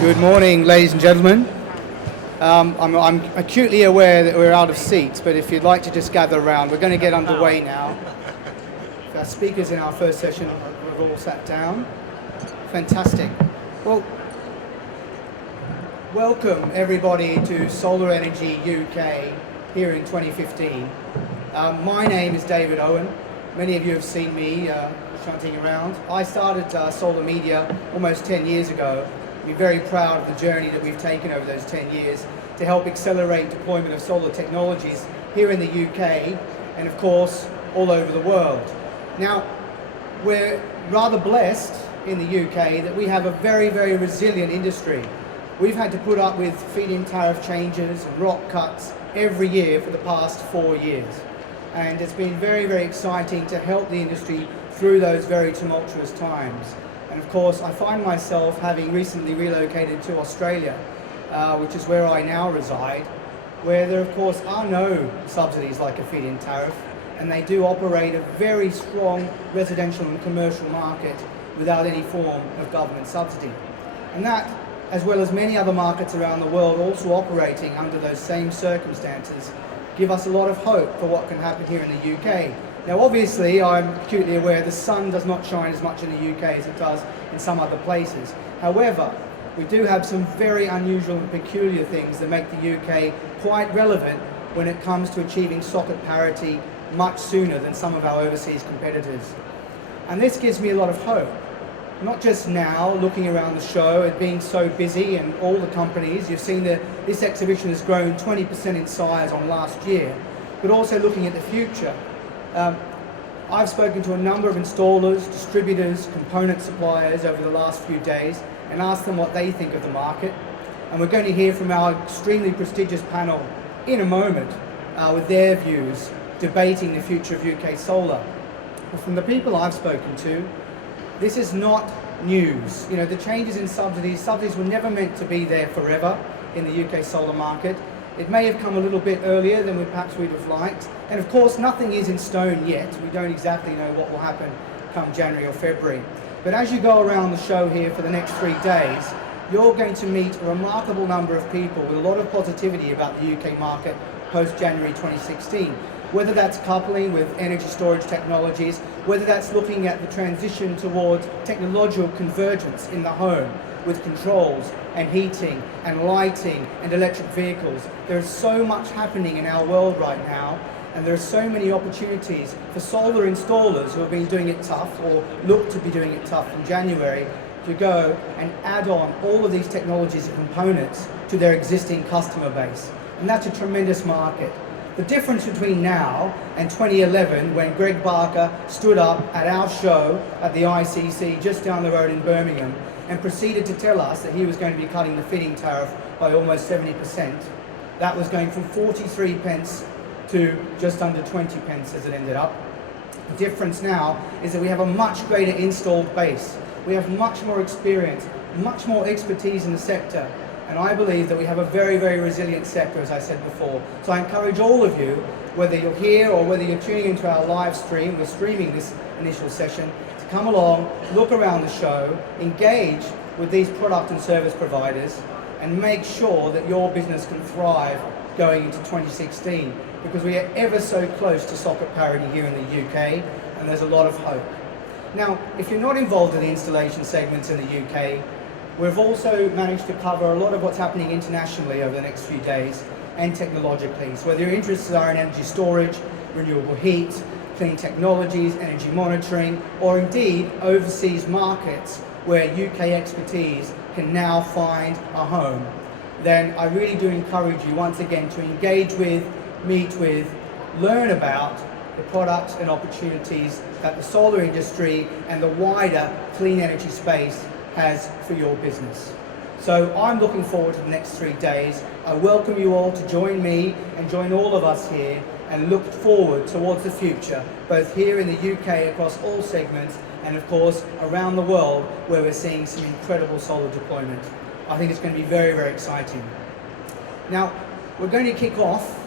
Good morning, ladies and gentlemen. I'm acutely aware that we're out of seats, but if you'd like to just gather around, we're going to get underway now. Our speakers in our first session have all sat down. Fantastic. Well, welcome everybody to Solar Energy UK here in 2015. My name is David Owen. Many of you have seen me shunting around. I started Solar Media almost 10 years ago. We're very proud of the journey that we've taken over those 10 years to help accelerate deployment of solar technologies here in the UK and of course all over the world. Now, we're rather blessed in the UK that we have a very, very resilient industry. We've had to put up with feed-in tariff changes and ROC cuts every year for the past 4 years. And it's been very, very exciting to help the industry through those very tumultuous times. And of course, I find myself having recently relocated to Australia, which is where I now reside, where there of course are no subsidies like a feed-in tariff, and they do operate a very strong residential and commercial market without any form of government subsidy. And that, as well as many other markets around the world also operating under those same circumstances, give us a lot of hope for what can happen here in the UK. Now obviously I'm acutely aware the sun does not shine as much in the UK as it does in some other places. However, we do have some very unusual and peculiar things that make the UK quite relevant when it comes to achieving socket parity much sooner than some of our overseas competitors. And this gives me a lot of hope. Not just now, looking around the show, it being so busy and all the companies, you've seen that this exhibition has grown 20% in size on last year, but also looking at the future. I've spoken to a number of installers, distributors, component suppliers over the last few days and asked them what they think of the market. And we're going to hear from our extremely prestigious panel in a moment with their views debating the future of UK solar. But from the people I've spoken to, this is not news. You know, the changes in subsidies were never meant to be there forever in the UK solar market. It may have come a little bit earlier than perhaps we'd have liked. And of course, nothing is in stone yet. We don't exactly know what will happen come January or February. But as you go around the show here for the next 3 days, you're going to meet a remarkable number of people with a lot of positivity about the UK market post-January 2016. Whether that's coupling with energy storage technologies, whether that's looking at the transition towards technological convergence in the home with controls and heating and lighting and electric vehicles. There is so much happening in our world right now, and there are so many opportunities for solar installers who have been doing it tough or look to be doing it tough in January to go and add on all of these technologies and components to their existing customer base. And that's a tremendous market. The difference between now and 2011, when Greg Barker stood up at our show at the ICC just down the road in Birmingham and proceeded to tell us that he was going to be cutting the feed-in tariff by almost 70%. That was going from 43 pence to just under 20 pence as it ended up. The difference now is that we have a much greater installed base. We have much more experience, much more expertise in the sector. And I believe that we have a very, very resilient sector, as I said before. So I encourage all of you, whether you're here or whether you're tuning into our live stream, we're streaming this initial session, to come along, look around the show, engage with these product and service providers, and make sure that your business can thrive going into 2016, because we are ever so close to socket parity here in the UK, and there's a lot of hope. Now, if you're not involved in the installation segments in the UK, we've also managed to cover a lot of what's happening internationally over the next few days and technologically. So whether your interests are in energy storage, renewable heat, clean technologies, energy monitoring, or indeed overseas markets where UK expertise can now find a home, then I really do encourage you once again to engage with, meet with, learn about the products and opportunities that the solar industry and the wider clean energy space has for your business. So I'm looking forward to the next 3 days. I welcome you all to join me and join all of us here and look forward towards the future, both here in the UK across all segments and of course around the world where we're seeing some incredible solar deployment. I think it's going to be very, very exciting. Now, we're going to kick off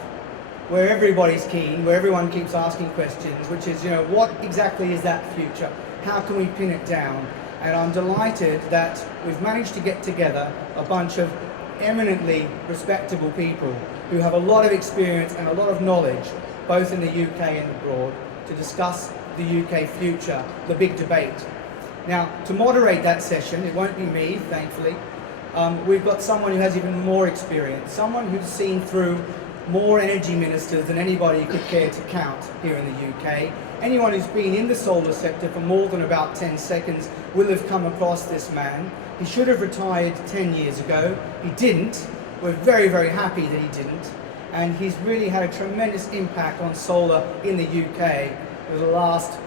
where everybody's keen, where everyone keeps asking questions, which is, what exactly is that future? How can we pin it down? And I'm delighted that we've managed to get together a bunch of eminently respectable people who have a lot of experience and a lot of knowledge, both in the UK and abroad, to discuss the UK future, the big debate. Now, to moderate that session, it won't be me, thankfully. We've got someone who has even more experience, someone who's seen through more energy ministers than anybody could care to count here in the UK. Anyone who's been in the solar sector for more than about 10 seconds will have come across this man. He should have retired 10 years ago. He didn't. We're very, very happy that he didn't. And he's really had a tremendous impact on solar in the UK for the last,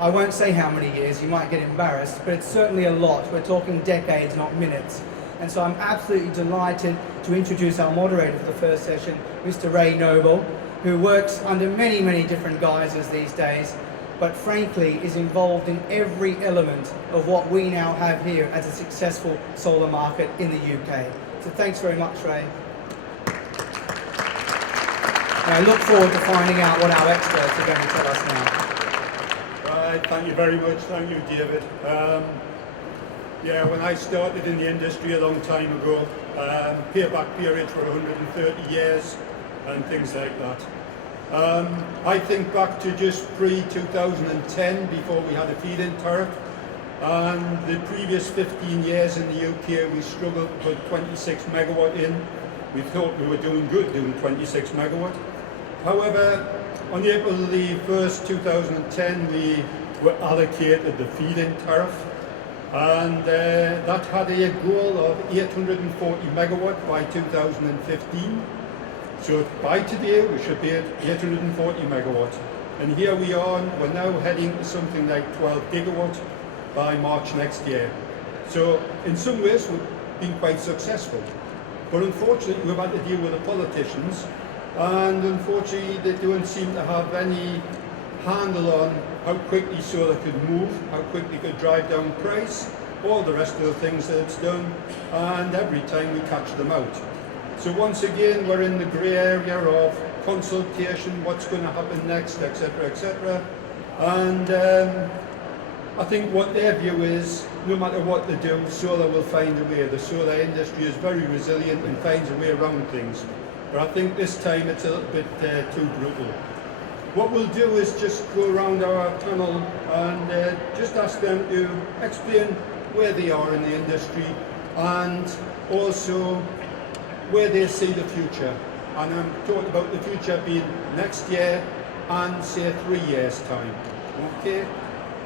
I won't say how many years, you might get embarrassed, but it's certainly a lot. We're talking decades, not minutes. And so I'm absolutely delighted to introduce our moderator for the first session, Mr. Ray Noble, who works under many, many different guises these days, but frankly is involved in every element of what we now have here as a successful solar market in the UK. So thanks very much, Ray. And I look forward to finding out what our experts are going to tell us now. Right, thank you very much. Thank you, David. Yeah, when I started in the industry a long time ago, payback periods were 130 years and things like that. I think back to just pre-2010, before we had a feed-in tariff, and the previous 15 years in the UK we struggled to put 26 megawatt in. We thought we were doing good doing 26 megawatt. However, on April the 1st, 2010, we were allocated the feed-in tariff, and that had a goal of 840 megawatt by 2015. So by today we should be at 840 megawatt. And here we are, we're now heading to something like 12 gigawatt by March next year. So in some ways we've been quite successful. But unfortunately we've had to deal with the politicians, and unfortunately they don't seem to have any handle on how quickly solar could move, how quickly it could drive down price, all the rest of the things that it's done, and every time we catch them out. So once again we're in the grey area of consultation, what's going to happen next, etc., etc. And I think what their view is, no matter what they do, solar will find a way. The solar industry is very resilient and finds a way around things. But I think this time it's a little bit too brutal. What we'll do is just go around our panel and just ask them to explain where they are in the industry and also where they see the future. And I'm talking about the future being next year and say 3 years time. Okay?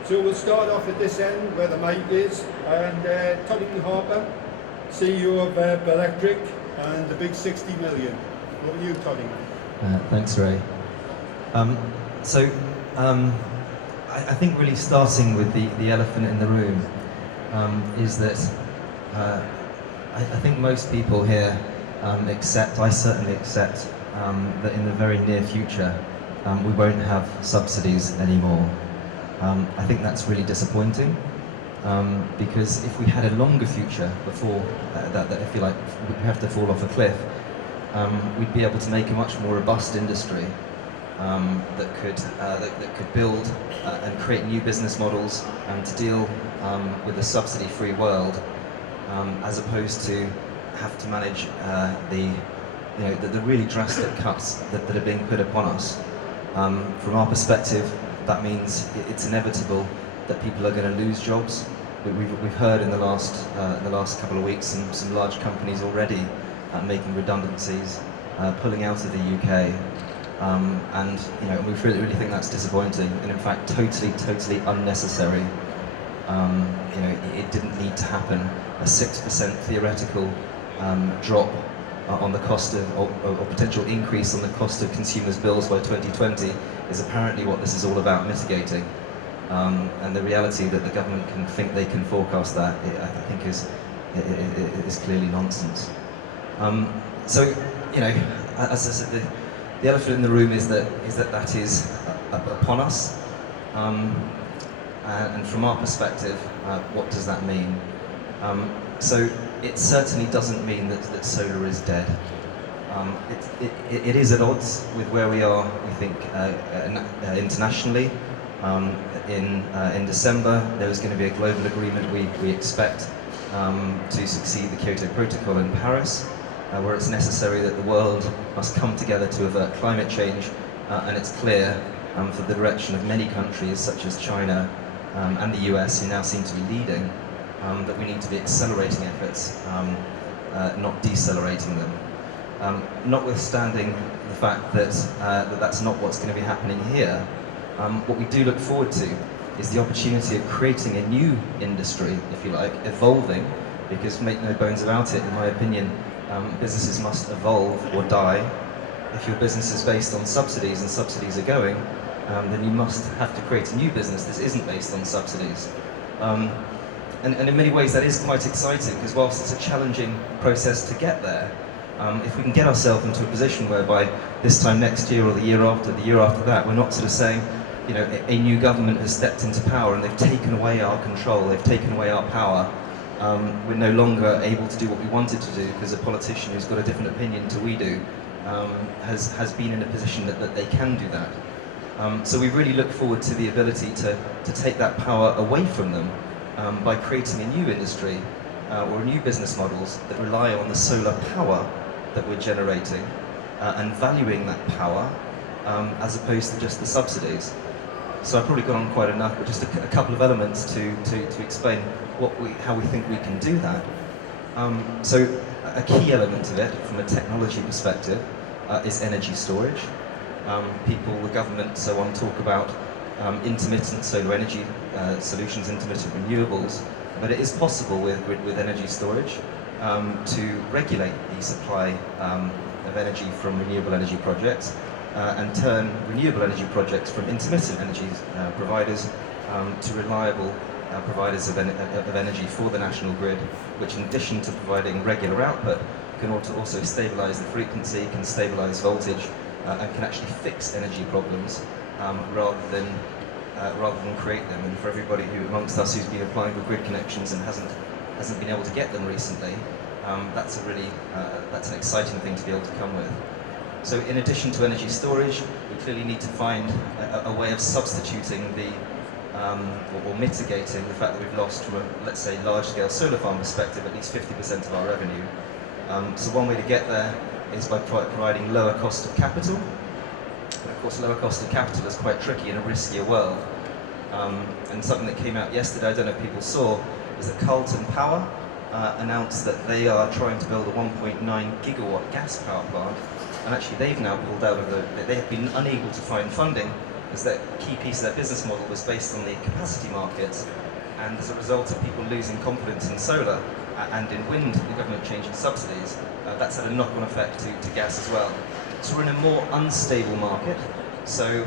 So we'll start off at this end where the mic is, and Toddington Harper, CEO of Electric and the big 60 million. Over to you, Toddington. Thanks, Ray. I think really starting with the elephant in the room is that I think most people here I certainly accept that in the very near future we won't have subsidies anymore. I think that's really disappointing because if we had a longer future before that if you like, we have to fall off a cliff, we'd be able to make a much more robust industry that could build and create new business models and to deal with a subsidy-free world, as opposed to have to manage the really drastic cuts that are being put upon us. From our perspective, that means it's inevitable that people are going to lose jobs. We've heard in the last couple of weeks some large companies already making redundancies, pulling out of the UK, and we really think that's disappointing, and in fact totally unnecessary. It didn't need to happen. A 6% theoretical drop on the cost of, or potential increase on the cost of consumers' bills by 2020 is apparently what this is all about mitigating. And the reality that the government can think they can forecast that, I think is clearly nonsense. So, as I said, the elephant in the room is that is upon us. And from our perspective, what does that mean? So it certainly doesn't mean that solar is dead. It is at odds with where we are, we think, internationally. In December, there was going to be a global agreement we expect to succeed the Kyoto Protocol in Paris, where it's necessary that the world must come together to avert climate change, and it's clear for the direction of many countries such as China and the US, who now seem to be leading, that we need to be accelerating efforts, not decelerating them. Notwithstanding the fact that that's not what's going to be happening here, what we do look forward to is the opportunity of creating a new industry, if you like, evolving, because make no bones about it, in my opinion, businesses must evolve or die. If your business is based on subsidies and subsidies are going, then you must have to create a new business that isn't based on subsidies. And in many ways that is quite exciting, because whilst it's a challenging process to get there, if we can get ourselves into a position whereby this time next year or the year after that, we're not sort of saying, you know, a new government has stepped into power and they've taken away our control, they've taken away our power, we're no longer able to do what we wanted to do because a politician who's got a different opinion to we do has been in a position that they can do that. So we really look forward to the ability to take that power away from them by creating a new industry or new business models that rely on the solar power that we're generating and valuing that power as opposed to just the subsidies. So I've probably gone on quite enough, but just a couple of elements to explain how we think we can do that. So a key element of it, from a technology perspective, is energy storage. People, the government, so on, talk about intermittent solar energy solutions, intermittent renewables, but it is possible with energy storage to regulate the supply of energy from renewable energy projects and turn renewable energy projects from intermittent energy providers to reliable providers of energy for the national grid, which in addition to providing regular output can also stabilise the frequency, can stabilise voltage, and can actually fix energy problems rather than create them. And for everybody amongst us who's been applying for grid connections and hasn't been able to get them recently, that's an exciting thing to be able to come with. So in addition to energy storage, we clearly need to find a way of substituting or mitigating the fact that we've lost from a, let's say, large-scale solar farm perspective, at least 50% of our revenue. So one way to get there is by providing lower cost of capital. And of course, lower cost of capital is quite tricky in a riskier world. And something that came out yesterday, I don't know if people saw, is that Carlton Power announced that they are trying to build a 1.9 gigawatt gas power plant. And actually they've now pulled out of they have been unable to find funding, as that key piece of their business model was based on the capacity markets. And as a result of people losing confidence in solar and in wind, the government changing subsidies, that's had a knock-on effect to gas as well. So we're in a more unstable market. So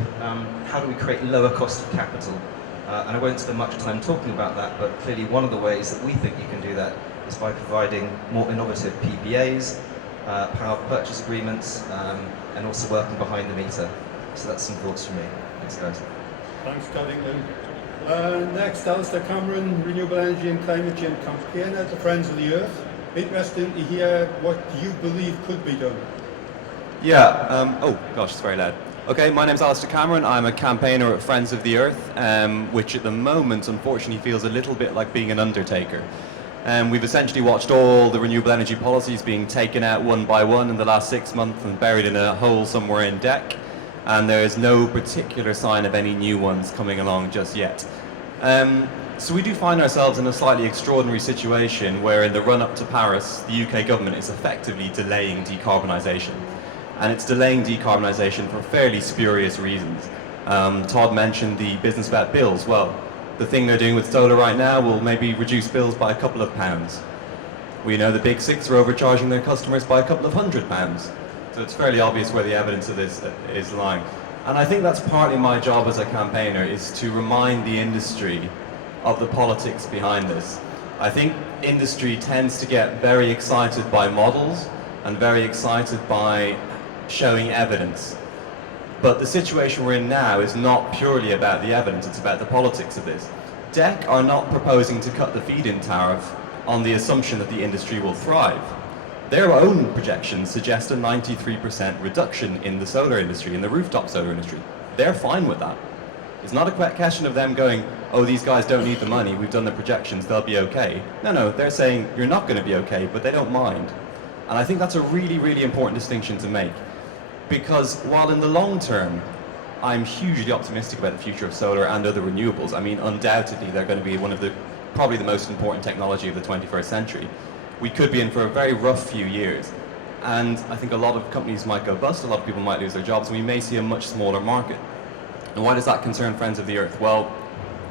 how do we create lower cost of capital? And I won't spend much time talking about that, but clearly one of the ways that we think you can do that is by providing more innovative PPAs, power purchase agreements, and also working behind the meter. So that's some thoughts from me. Thanks, guys. Thanks, Paddington. Next, Alistair Cameron, Renewable Energy and Climate Change Campaigner to Friends of the Earth. Interesting to hear what you believe could be done. Yeah, oh gosh, it's very loud. Okay, my name's Alistair Cameron. I'm a campaigner at Friends of the Earth, which at the moment unfortunately feels a little bit like being an undertaker. We've essentially watched all the renewable energy policies being taken out one by one in the last 6 months and buried in a hole somewhere in DEC, and there is no particular sign of any new ones coming along just yet. So we do find ourselves in a slightly extraordinary situation where in the run-up to Paris, the UK government is effectively delaying decarbonisation. And it's delaying decarbonisation for fairly spurious reasons. Todd mentioned the business about bills. Well, the thing they're doing with solar right now will maybe reduce bills by a couple of pounds. We know the big six are overcharging their customers by a couple of £100. So it's fairly obvious where the evidence of this is lying. And I think that's partly my job as a campaigner, is to remind the industry of the politics behind this. I think industry tends to get very excited by models and very excited by showing evidence. But the situation we're in now is not purely about the evidence, it's about the politics of this. DEC are not proposing to cut the feed-in tariff on the assumption that the industry will thrive. Their own projections suggest a 93% reduction in the solar industry, in the rooftop solar industry. They're fine with that. It's not a question of them going, oh, these guys don't need the money, we've done the projections, they'll be okay. No, they're saying you're not going to be okay, but they don't mind. And I think that's a really, really important distinction to make. Because while in the long term, I'm hugely optimistic about the future of solar and other renewables. I mean, undoubtedly, they're going to be probably the most important technology of the 21st century. We could be in for a very rough few years. And I think a lot of companies might go bust, a lot of people might lose their jobs, and we may see a much smaller market. And why does that concern Friends of the Earth? Well,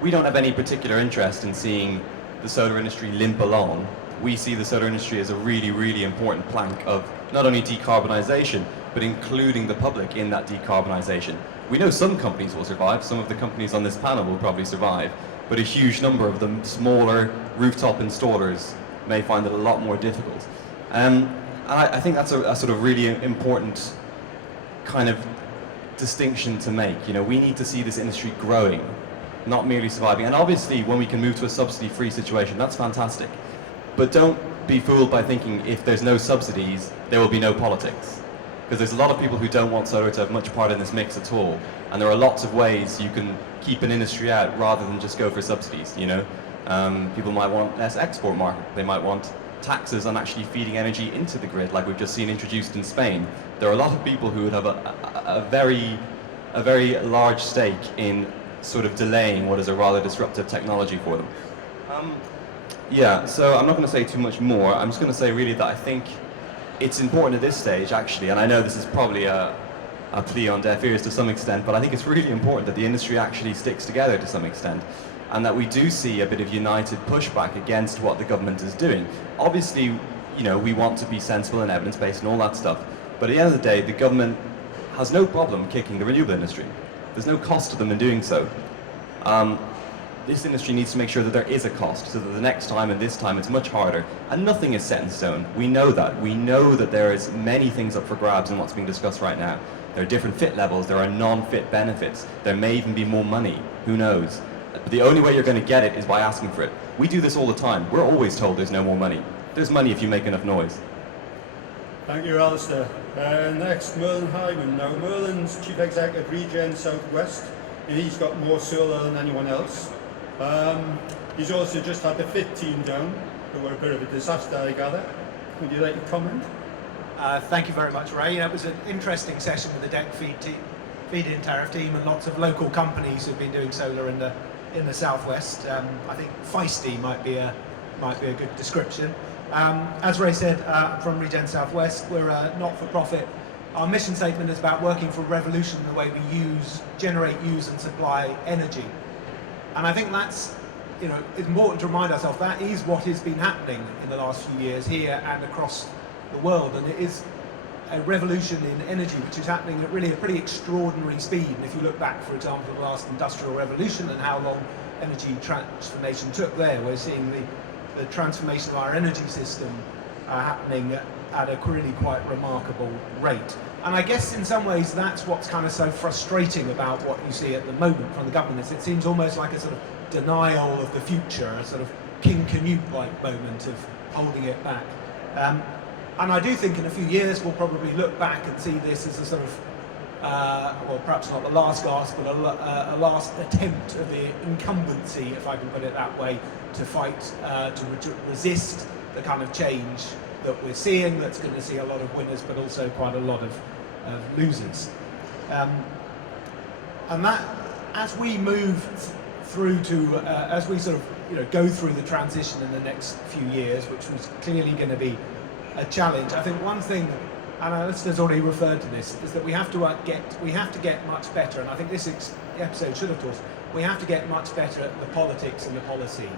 we don't have any particular interest in seeing the solar industry limp along. We see the solar industry as a really, really important plank of not only decarbonisation, but including the public in that decarbonisation. We know some companies will survive, some of the companies on this panel will probably survive, but a huge number of the smaller rooftop installers may find it a lot more difficult. And I think that's a sort of really important kind of distinction to make. You know, we need to see this industry growing, not merely surviving. And obviously, when we can move to a subsidy-free situation, that's fantastic. But don't be fooled by thinking if there's no subsidies, there will be no politics. Because there's a lot of people who don't want solar to have much part in this mix at all. And there are lots of ways you can keep an industry out rather than just go for subsidies, you know. People might want less export market. They might want taxes on actually feeding energy into the grid, like we've just seen introduced in Spain. There are a lot of people who would have a very large stake in sort of delaying what is a rather disruptive technology for them. Yeah, so I'm not going to say too much more. I'm just going to say really that I think it's important at this stage, actually, and I know this is probably a plea on deaf ears to some extent, but I think it's really important that the industry actually sticks together to some extent, and that we do see a bit of united pushback against what the government is doing. Obviously, you know, we want to be sensible and evidence-based and all that stuff, but at the end of the day, the government has no problem kicking the renewable industry. There's no cost to them in doing so. This industry needs to make sure that there is a cost, so that the next time and this time it's much harder. And nothing is set in stone. We know that. We know that there is many things up for grabs in what's being discussed right now. There are different fit levels, there are non-fit benefits, there may even be more money, who knows. But the only way you're going to get it is by asking for it. We do this all the time. We're always told there's no more money. There's money if you make enough noise. Thank you, Alistair. Next, Merlin Hyman. Now, Merlin's Chief Executive Regen Southwest, and he's got more solar than anyone else. He's also just had the FIT team down, who were a bit of a disaster, I gather. Would you like to comment? Thank you very much, Ray. It was an interesting session with the DEC feed-in tariff team and lots of local companies who've been doing solar in the southwest. I think feisty might be a good description. As Ray said, from Regen Southwest, we're a not-for-profit. Our mission statement is about working for a revolution in the way we generate, use, and supply energy. And I think that's, you know, it's important to remind ourselves that is what has been happening in the last few years here and across the world. And it is a revolution in energy which is happening at really a pretty extraordinary speed. And if you look back, for example, to the last industrial revolution and how long energy transformation took there, we're seeing the transformation of our energy system happening at a really quite remarkable rate. And I guess in some ways that's what's kind of so frustrating about what you see at the moment from the government. It seems almost like a sort of denial of the future, a sort of King Canute-like moment of holding it back. And I do think in a few years we'll probably look back and see this as a sort of, well, perhaps not the last gasp, but a last attempt of the incumbency, if I can put it that way, to fight, to resist the kind of change that we're seeing, that's going to see a lot of winners, but also quite a lot of losers. And that, as we move through to, as we sort of, you know, go through the transition in the next few years, which was clearly going to be a challenge, I think one thing, and Alistair's already referred to this, is that we have to get much better, and I think this episode should have taught us, we have to get much better at the politics and the policy.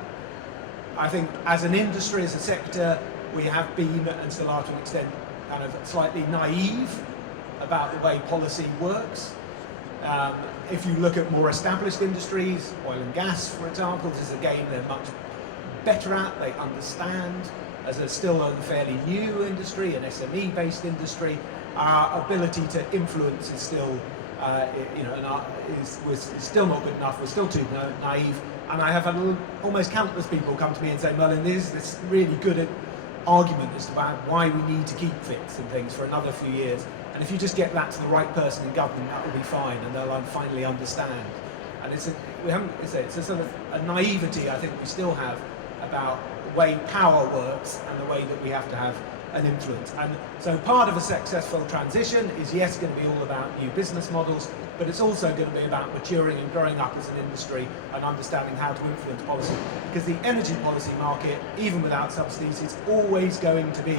I think as an industry, as a sector, we have been, and still are to an extent, kind of slightly naive about the way policy works. If you look at more established industries, oil and gas, for example, this is a game they're much better at, they understand. As a still a fairly new industry, an SME-based industry, our ability to influence is still, we're still not good enough. We're still too naive. And I have had almost countless people come to me and say, Merlin, there's this really good argument as to why we need to keep FITs and things for another few years. And if you just get that to the right person in government, that will be fine, and they'll finally understand. And it's a sort of a naivety I think we still have about the way power works and the way that we have to have an influence. And so part of a successful transition is, yes, going to be all about new business models, but it's also going to be about maturing and growing up as an industry and understanding how to influence policy. Because the energy policy market, even without subsidies, is always going to be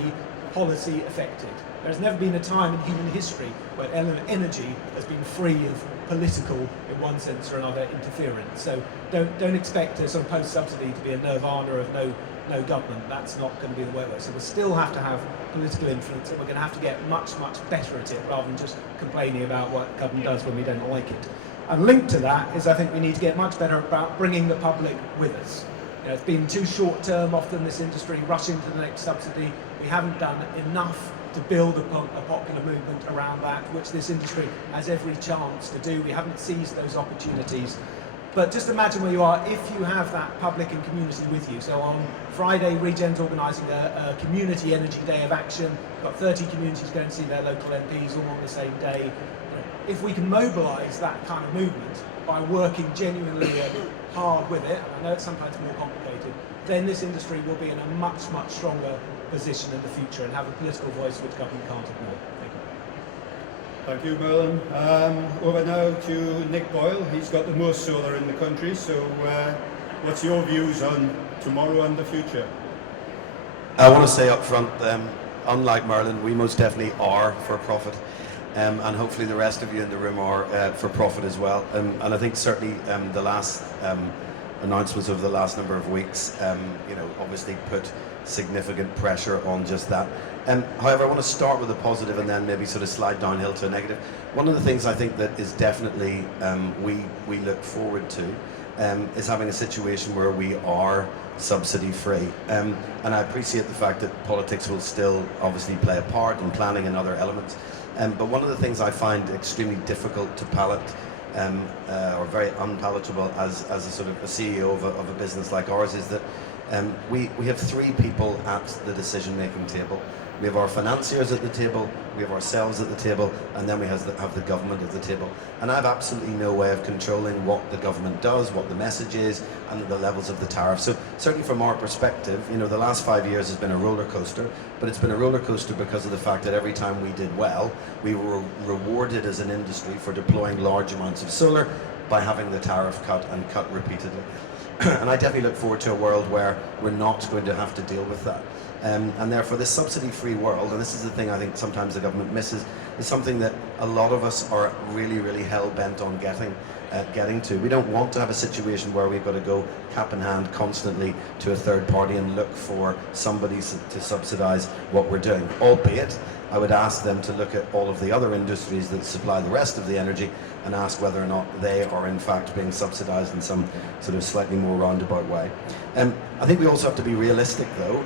policy affected. There's never been a time in human history where energy has been free of political, in one sense or another, interference. So don't expect a sort of post-subsidy to be a nirvana of no government. That's not going to be the way it works. So we'll still have to have political influence, and we're going to have to get much better at it, rather than just complaining about what government does when we don't like it. And linked to that is, I think we need to get much better about bringing the public with us. You know, it's been too short term often, this industry, rushing to the next subsidy. We haven't done enough to build a popular movement around that, which this industry has every chance to do. We haven't seized those opportunities. But just imagine where you are if you have that public and community with you. So on Friday, Regen's organising a community energy day of action. We've got 30 communities going to see their local MPs all on the same day. If we can mobilise that kind of movement by working genuinely hard with it, I know it's sometimes more complicated, then this industry will be in a much stronger position in the future and have a political voice which government can't ignore. Thank you. Thank you, Merlin. Over now to Nick Boyle. He's got the most solar in the country, so what's your views on tomorrow and the future? I want to say up front, unlike Merlin, we most definitely are for profit, and hopefully the rest of you in the room are for profit as well. And I think certainly the last announcements over the last number of weeks, obviously put significant pressure on just that. However, I want to start with a positive and then maybe sort of slide downhill to a negative. One of the things I think that is definitely we look forward to is having a situation where we are subsidy free. And I appreciate the fact that politics will still obviously play a part in planning and other elements. But one of the things I find extremely difficult to palate or very unpalatable as a sort of a CEO of a business like ours is that we have three people at the decision-making table. We have our financiers at the table, we have ourselves at the table, and then we have the government at the table. And I have absolutely no way of controlling what the government does, what the message is, and the levels of the tariff. So certainly from our perspective, the last 5 years has been a roller coaster, but it's been a roller coaster because of the fact that every time we did well, we were rewarded as an industry for deploying large amounts of solar by having the tariff cut and cut repeatedly. And I definitely look forward to a world where we're not going to have to deal with that. And therefore this subsidy-free world, and this is the thing I think sometimes the government misses, is something that a lot of us are really hell-bent on getting to. We don't want to have a situation where we've got to go cap in hand constantly to a third party and look for somebody to subsidise what we're doing. Albeit, I would ask them to look at all of the other industries that supply the rest of the energy and ask whether or not they are in fact being subsidised in some sort of slightly more roundabout way. I think we also have to be realistic though.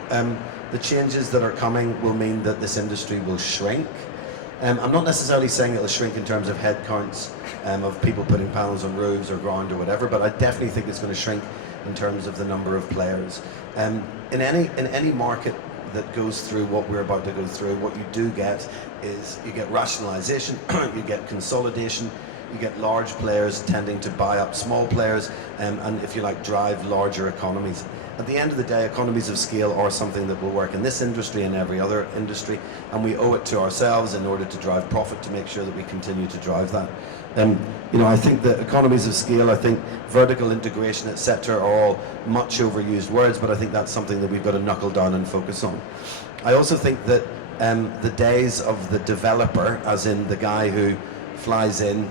The changes that are coming will mean that this industry will shrink. I'm not necessarily saying it'll shrink in terms of head counts of people putting panels on roofs or ground or whatever, but I definitely think it's going to shrink in terms of the number of players. In any market that goes through what we're about to go through, what you do get is you get rationalization, you get consolidation, you get large players tending to buy up small players and if you like drive larger economies. At the end of the day, economies of scale are something that will work in this industry and every other industry, and we owe it to ourselves in order to drive profit to make sure that we continue to drive that. I think that economies of scale, I think vertical integration, etc., are all much overused words, but I think that's something that we've got to knuckle down and focus on. I also think that the days of the developer, as in the guy who flies in,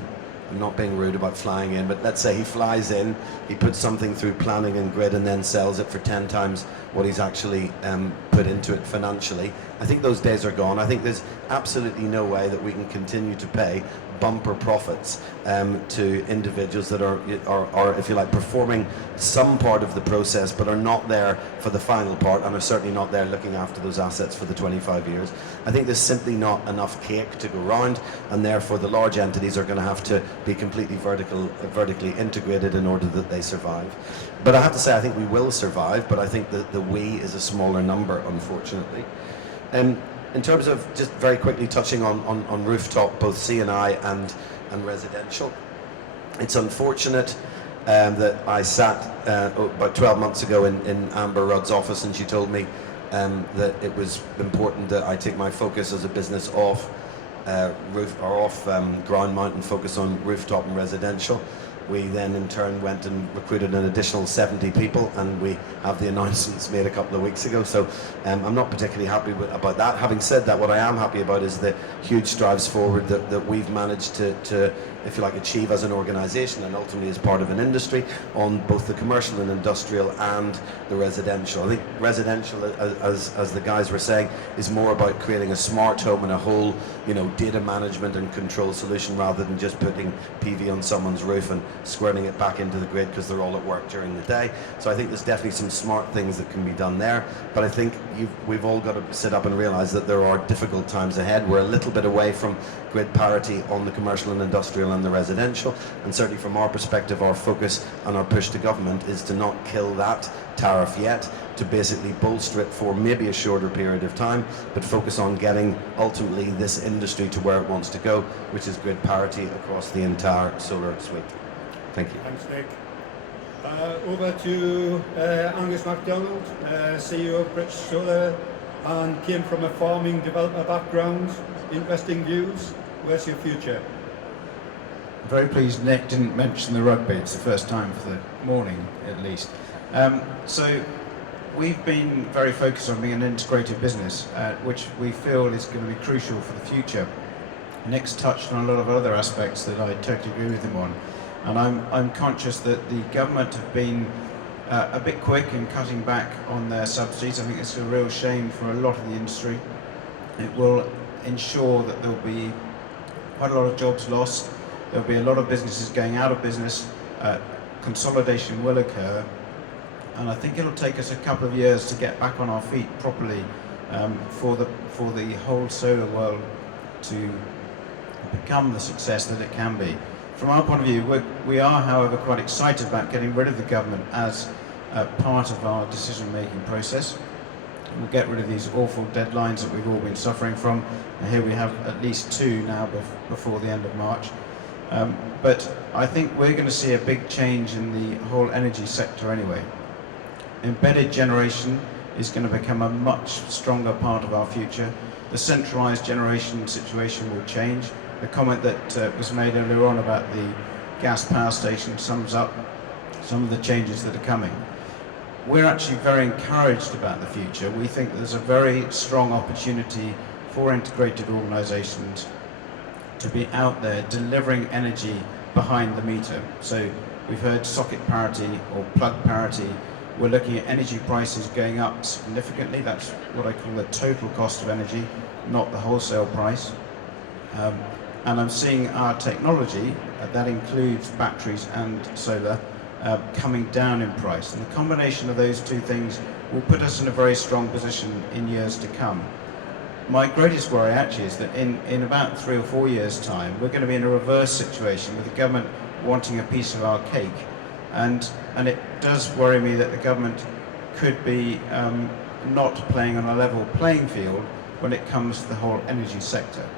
I'm not being rude about flying in, but let's say he flies in, he puts something through planning and grid and then sells it for 10 times what he's actually put into it financially. I think those days are gone. I think there's absolutely no way that we can continue to pay bumper profits to individuals that are, if you like, performing some part of the process but are not there for the final part and are certainly not there looking after those assets for the 25 years. I think there's simply not enough cake to go round, and therefore the large entities are going to have to be completely vertically integrated in order that they survive. But I have to say I think we will survive, but I think that the we is a smaller number, unfortunately. In terms of just very quickly touching on rooftop, both C&I and residential, it's unfortunate that I sat about 12 months ago in Amber Rudd's office, and she told me that it was important that I take my focus as a business off ground mount and focus on rooftop and residential. We then in turn went and recruited an additional 70 people, and we have the announcements made a couple of weeks ago. So I'm not particularly happy about that. Having said that, what I am happy about is the huge strides forward that we've managed to, if you like, achieve as an organisation and ultimately as part of an industry on both the commercial and industrial and the residential. I think residential, as the guys were saying, is more about creating a smart home and a whole, data management and control solution rather than just putting PV on someone's roof and squirting it back into the grid because they're all at work during the day. So I think there's definitely some smart things that can be done there. But I think we've all got to sit up and realise that there are difficult times ahead. We're a little bit away from grid parity on the commercial and industrial and the residential, and certainly from our perspective, our focus and our push to government is to not kill that tariff yet, to basically bolster it for maybe a shorter period of time, but focus on getting ultimately this industry to where it wants to go, which is grid parity across the entire solar suite. Thank you. Thanks, Nick. Over to Angus MacDonald, CEO of British Solar, and came from a farming developer background. Interesting views. Where's your future? I'm very pleased Nick didn't mention the rugby. It's the first time for the morning, at least. So we've been very focused on being an integrated business, which we feel is going to be crucial for the future. Nick's touched on a lot of other aspects that I totally agree with him on, and I'm conscious that the government have been a bit quick in cutting back on their subsidies. I think it's a real shame for a lot of the industry. It will ensure that there'll be quite a lot of jobs lost. There'll be a lot of businesses going out of business. Consolidation will occur, and I think it'll take us a couple of years to get back on our feet properly for the whole solar world to become the success that it can be. From our point of view, we are, however, quite excited about getting rid of the government as part of our decision-making process. We'll get rid of these awful deadlines that we've all been suffering from. And here we have at least 2 now before the end of March. But I think we're going to see a big change in the whole energy sector anyway. Embedded generation is going to become a much stronger part of our future. The centralised generation situation will change. The comment that was made earlier on about the gas power station sums up some of the changes that are coming. We're actually very encouraged about the future. We think there's a very strong opportunity for integrated organisations to be out there delivering energy behind the meter. So we've heard socket parity or plug parity. We're looking at energy prices going up significantly. That's what I call the total cost of energy, not the wholesale price. And I'm seeing our technology, that includes batteries and solar, coming down in price. And the combination of those 2 things will put us in a very strong position in years to come. My greatest worry actually is that in about 3 or 4 years' time, we're going to be in a reverse situation with the government wanting a piece of our cake. And it does worry me that the government could be not playing on a level playing field when it comes to the whole energy sector.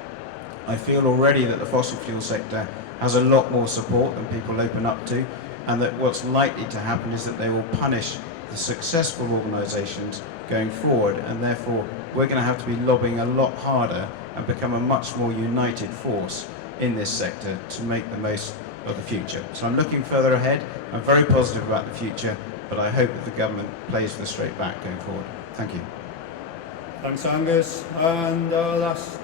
I feel already that the fossil fuel sector has a lot more support than people open up to, and that what's likely to happen is that they will punish the successful organisations going forward, and therefore we're going to have to be lobbying a lot harder and become a much more united force in this sector to make the most of the future. So I'm looking further ahead. I'm very positive about the future, but I hope that the government plays for the straight back going forward. Thank you. Thanks, Angus. And our last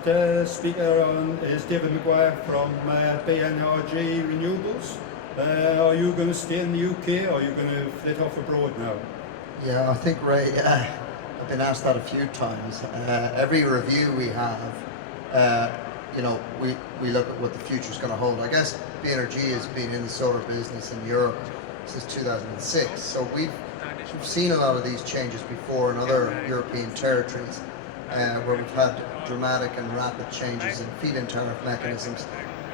speaker on is David Maguire from BNRG Renewables. Are you going to stay in the UK, or are you going to flit off abroad now? Yeah, I think, Ray, I've been asked that a few times. Every review we have, we look at what the future's going to hold. I guess BNRG has been in the solar business in Europe since 2006, so we've seen a lot of these changes before in other European territories, where we've had dramatic and rapid changes in feed-in tariff mechanisms,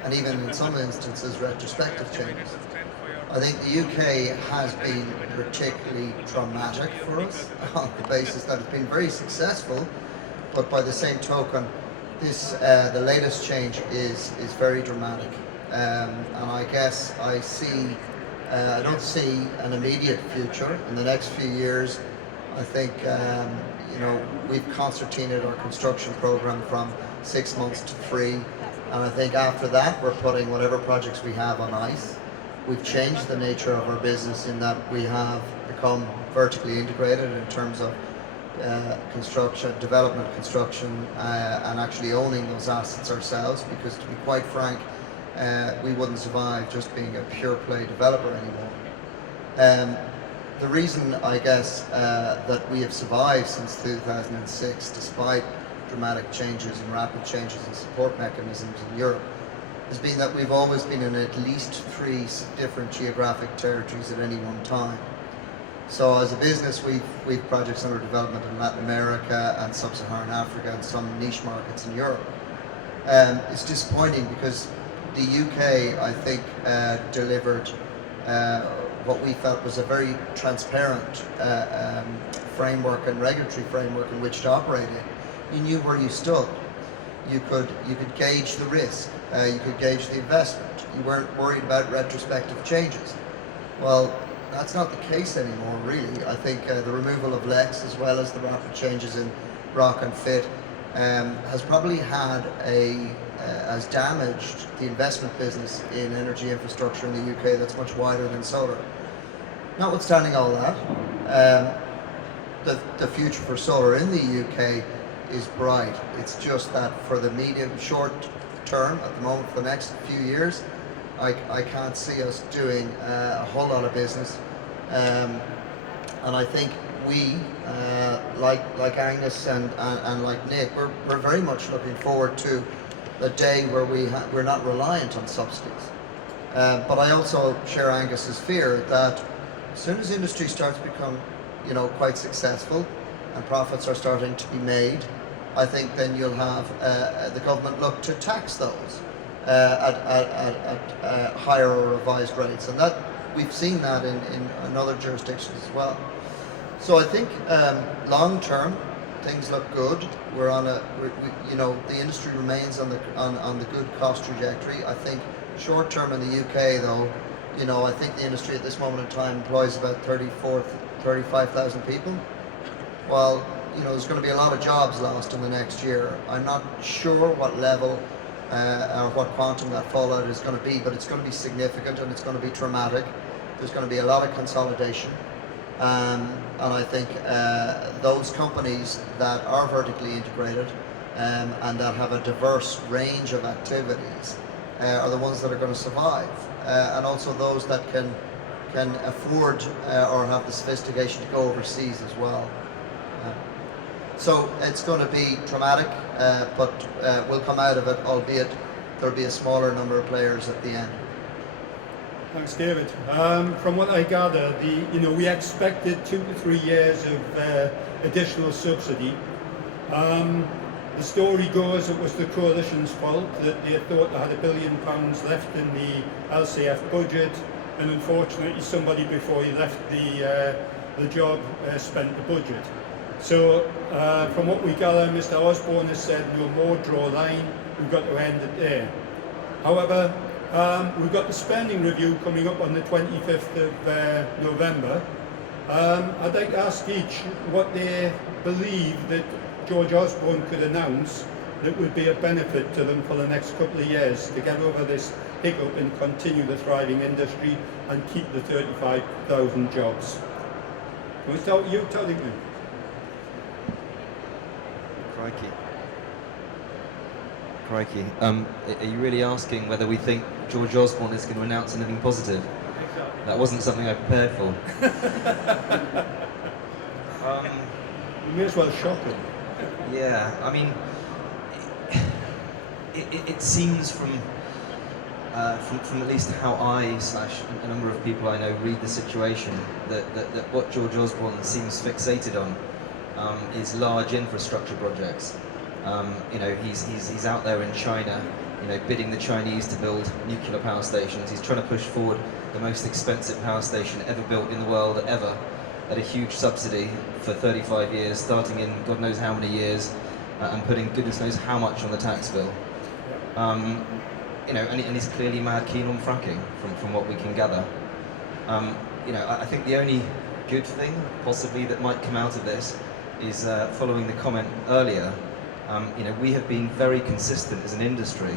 and even in some instances retrospective changes. I think the UK has been particularly traumatic for us on the basis that it's been very successful, but by the same token, the latest change is very dramatic, and I guess I see I don't see an immediate future. In the next few years, I think we've concertinaed our construction program from 6 months to 3, and I think after that we're putting whatever projects we have on ice. We've changed the nature of our business in that we have become vertically integrated in terms of construction, development, construction, and actually owning those assets ourselves, because to be quite frank, we wouldn't survive just being a pure play developer anymore. The reason, I guess, that we have survived since 2006, despite dramatic changes and rapid changes in support mechanisms in Europe, has been that we've always been in at least 3 different geographic territories at any one time. So as a business, we've projects under development in Latin America and Sub-Saharan Africa and some niche markets in Europe. It's disappointing because the UK, I think, delivered what we felt was a very transparent framework and regulatory framework in which to operate in. You knew where you stood. You could gauge the risk. You could gauge the investment. You weren't worried about retrospective changes. Well, that's not the case anymore, really. I think the removal of Lex, as well as the rapid changes in ROC and FIT, has probably has damaged the investment business in energy infrastructure in the UK that's much wider than solar. Notwithstanding all that, the future for solar in the UK is bright. It's just that for the short term, at the moment, for the next few years, I can't see us doing a whole lot of business. And I think we, like Angus and like Nick, we're very much looking forward to the day where we're not reliant on subsidies. But I also share Angus's fear that as soon as industry starts to become, quite successful and profits are starting to be made, I think then you'll have the government look to tax those at higher or revised rates, and that we've seen that in other jurisdictions as well. So I think long term things look good. We're on the industry remains on the good cost trajectory. I think short term in the UK though, I think the industry at this moment in time employs about 35,000 people. Well, there's going to be a lot of jobs lost in the next year. I'm not sure what level or what quantum that fallout is going to be, but it's going to be significant and it's going to be traumatic. There's going to be a lot of consolidation. And I think those companies that are vertically integrated and that have a diverse range of activities are the ones that are going to survive. And also those that can afford or have the sophistication to go overseas as well. So it's going to be traumatic, but we'll come out of it, albeit there'll be a smaller number of players at the end. Thanks, David. From what I gather, we expected 2 to 3 years of additional subsidy. The story goes it was the coalition's fault, that they thought they had £1 billion left in the LCF budget, and unfortunately somebody before he left the job spent the budget. So from what we gather, Mr. Osborne has said no more, draw a line, we've got to end it there. However, we've got the spending review coming up on the 25th of November. I'd like to ask each what they believe that George Osborne could announce that would be a benefit to them for the next couple of years to get over this hiccup and continue the thriving industry and keep the 35,000 jobs. Can we start with you, Teddington? Crikey. Are you really asking whether we think George Osborne is going to announce anything positive? That wasn't something I prepared for. You may as well shock him. Yeah, I mean, it seems from at least how I / a number of people I know read the situation that what George Osborne seems fixated on is large infrastructure projects. He's out there in China, bidding the Chinese to build nuclear power stations. He's trying to push forward the most expensive power station ever built in the world, ever, at a huge subsidy for 35 years, starting in God knows how many years, and putting goodness knows how much on the tax bill. And he's clearly mad keen on fracking, from what we can gather. I think the only good thing possibly that might come out of this is following the comment earlier. We have been very consistent as an industry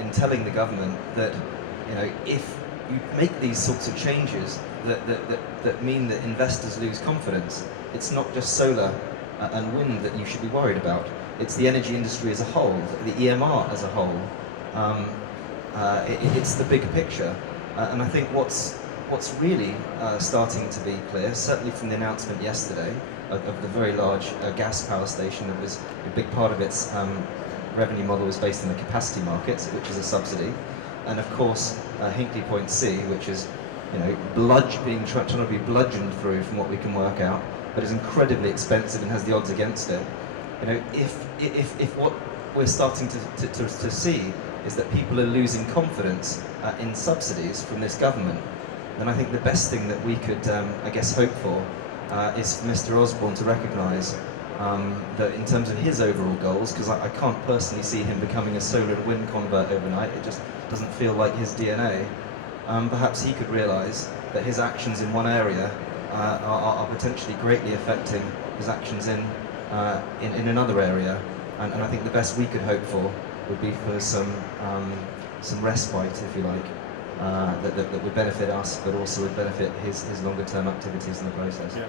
in telling the government that if you make these sorts of changes that mean that investors lose confidence, it's not just solar and wind that you should be worried about. It's the energy industry as a whole, the EMR as a whole. It's the bigger picture, and I think what's really starting to be clear, certainly from the announcement yesterday of the very large gas power station that was a big part of its revenue model was based on the capacity market, which is a subsidy, and of course Hinkley Point C, which is trying to be bludgeoned through from what we can work out, but is incredibly expensive and has the odds against it. If what we're starting to see is that people are losing confidence in subsidies from this government, then I think the best thing that we could, hope for is for Mr. Osborne to recognise that in terms of his overall goals, because I can't personally see him becoming a solar and wind convert overnight, it just doesn't feel like his DNA, perhaps he could realise that his actions in one area are potentially greatly affecting his actions in another area, and I think the best we could hope for would be for some respite, if you like, that would benefit us, but also would benefit his longer term activities in the process. Yeah.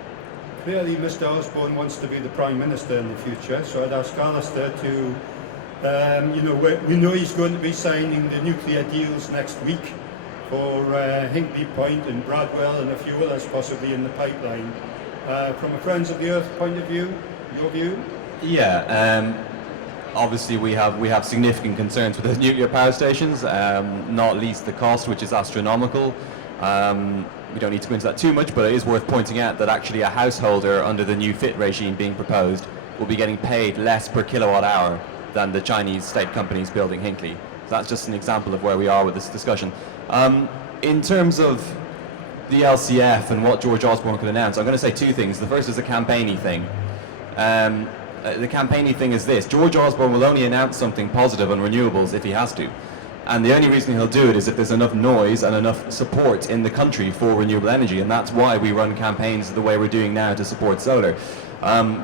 Clearly, Mr. Osborne wants to be the Prime Minister in the future, so I'd ask Alistair to, we know he's going to be signing the nuclear deals next week for Hinkley Point and Bradwell and a few others possibly in the pipeline. From a Friends of the Earth point of view, your view? Yeah, obviously we have significant concerns with the nuclear power stations, not least the cost, which is astronomical. We don't need to go into that too much, but it is worth pointing out that actually a householder under the new FIT regime being proposed will be getting paid less per kilowatt hour than the Chinese state companies building Hinkley. So that's just an example of where we are with this discussion. In terms of the LCF and what George Osborne could announce, I'm going to say two things. The first is the campaigny thing. The campaigny thing is this: George Osborne will only announce something positive on renewables if he has to. And the only reason he'll do it is if there's enough noise and enough support in the country for renewable energy, and that's why we run campaigns the way we're doing now to support solar.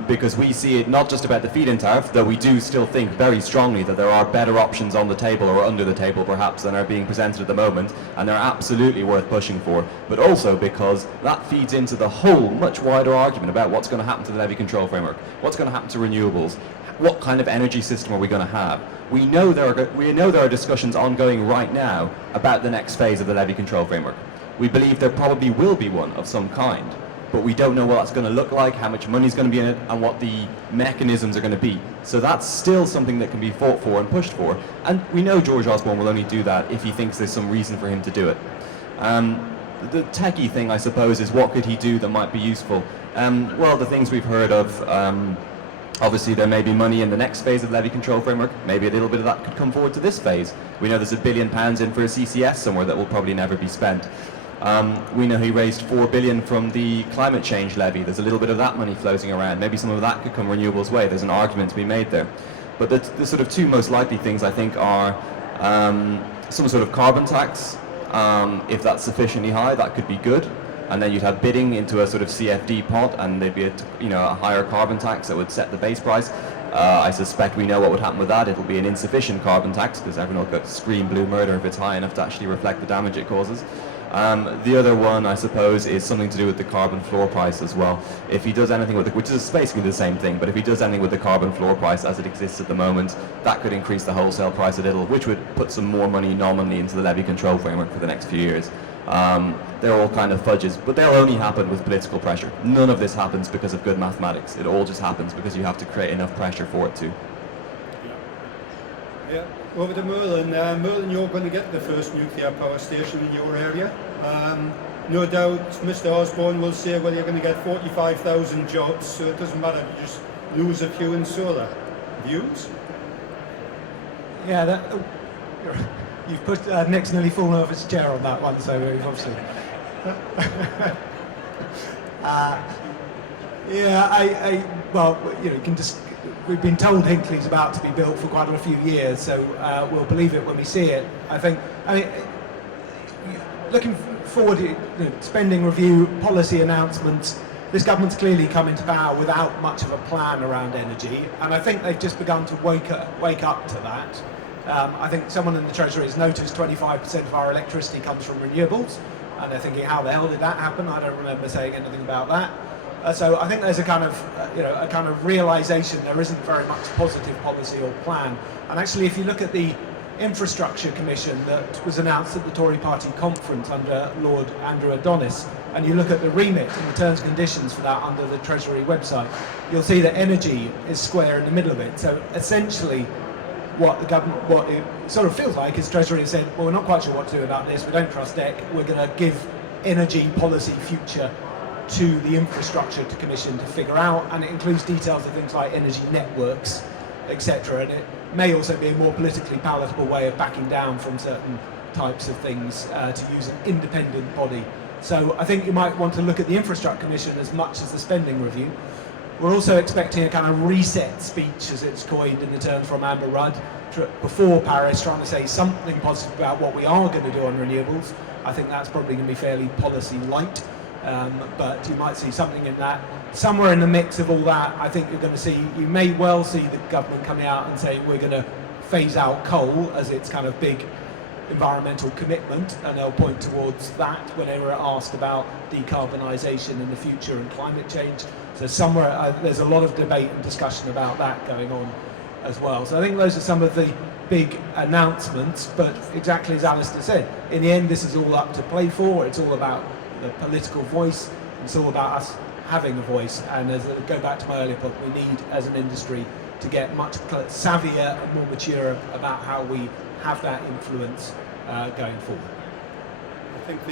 Because we see it not just about the feed-in tariff, though we do still think very strongly that there are better options on the table, or under the table perhaps, than are being presented at the moment, and they're absolutely worth pushing for, but also because that feeds into the whole much wider argument about what's going to happen to the levy control framework, what's going to happen to renewables, what kind of energy system are we going to have. We know there are discussions ongoing right now about the next phase of the levy control framework. We believe there probably will be one of some kind, but we don't know what that's going to look like, how much money is going to be in it, and what the mechanisms are going to be. So that's still something that can be fought for and pushed for, and we know George Osborne will only do that if he thinks there's some reason for him to do it. The techie thing, I suppose, is what could he do that might be useful? Well, the things we've heard of, obviously there may be money in the next phase of the levy control framework. Maybe a little bit of that could come forward to this phase. We know there's £1 billion in for a CCS somewhere that will probably never be spent. We know he raised £4 billion from the climate change levy. There's a little bit of that money floating around. Maybe some of that could come renewables' way. There's an argument to be made there. But the sort of two most likely things, I think, are some sort of carbon tax. If that's sufficiently high, that could be good. And then you'd have bidding into a sort of CFD pot, and there'd be a higher carbon tax that would set the base price. I suspect we know what would happen with that. It'll be an insufficient carbon tax, because everyone will go scream blue murder if it's high enough to actually reflect the damage it causes. The other one, I suppose, is something to do with the carbon floor price as well. If he does anything with which is basically the same thing, but if he does anything with the carbon floor price as it exists at the moment, that could increase the wholesale price a little, which would put some more money nominally into the levy control framework for the next few years. They're all kind of fudges, but they'll only happen with political pressure. None of this happens because of good mathematics. It all just happens because you have to create enough pressure for it to. Yeah. Over to Merlin. Merlin, you're going to get the first nuclear power station in your area. No doubt Mr. Osborne will say, well, you're going to get 45,000 jobs, so it doesn't matter if you just lose a few in solar. Views? Yeah, you've put Nick's nearly fallen off his chair on that one, so we've obviously. You can just. We've been told Hinkley's about to be built for quite a few years, so we'll believe it when we see it. Looking spending review, policy announcements. This government's clearly come into power without much of a plan around energy, and I think they've just begun to wake up to that. I think someone in the Treasury has noticed 25% of our electricity comes from renewables, and they're thinking, how the hell did that happen? I don't remember saying anything about that. So I think there's a kind of realization there isn't very much positive policy or plan. And actually, if you look at the Infrastructure Commission that was announced at the Tory Party conference under Lord Andrew Adonis, and you look at the remit and the terms and conditions for that under the Treasury website, you'll see that energy is square in the middle of it. So essentially, what it sort of feels like is Treasury has said, well, we're not quite sure what to do about this, we don't trust DEC, we're going to give energy policy future to the Infrastructure Commission to figure out, and it includes details of things like energy networks, etc. And it may also be a more politically palatable way of backing down from certain types of things to use an independent body. So I think you might want to look at the Infrastructure Commission as much as the spending review. We're also expecting a kind of reset speech, as it's coined in the term from Amber Rudd, before Paris, trying to say something positive about what we are going to do on renewables. I think that's probably going to be fairly policy light, but you might see something in that. Somewhere in the mix of all that, I think you're going to see, you may well see the government coming out and saying we're going to phase out coal as its kind of big environmental commitment, and they'll point towards that when they were asked about decarbonisation in the future and climate change. So somewhere there's a lot of debate and discussion about that going on as well. So I think those are some of the big announcements, but exactly as Alistair said, in the end this is all up to play for. It's all about the political voice, it's all about us having a voice, and as I go back to my earlier point, we need as an industry to get much savvier and more mature about how we have that influence going forward. I think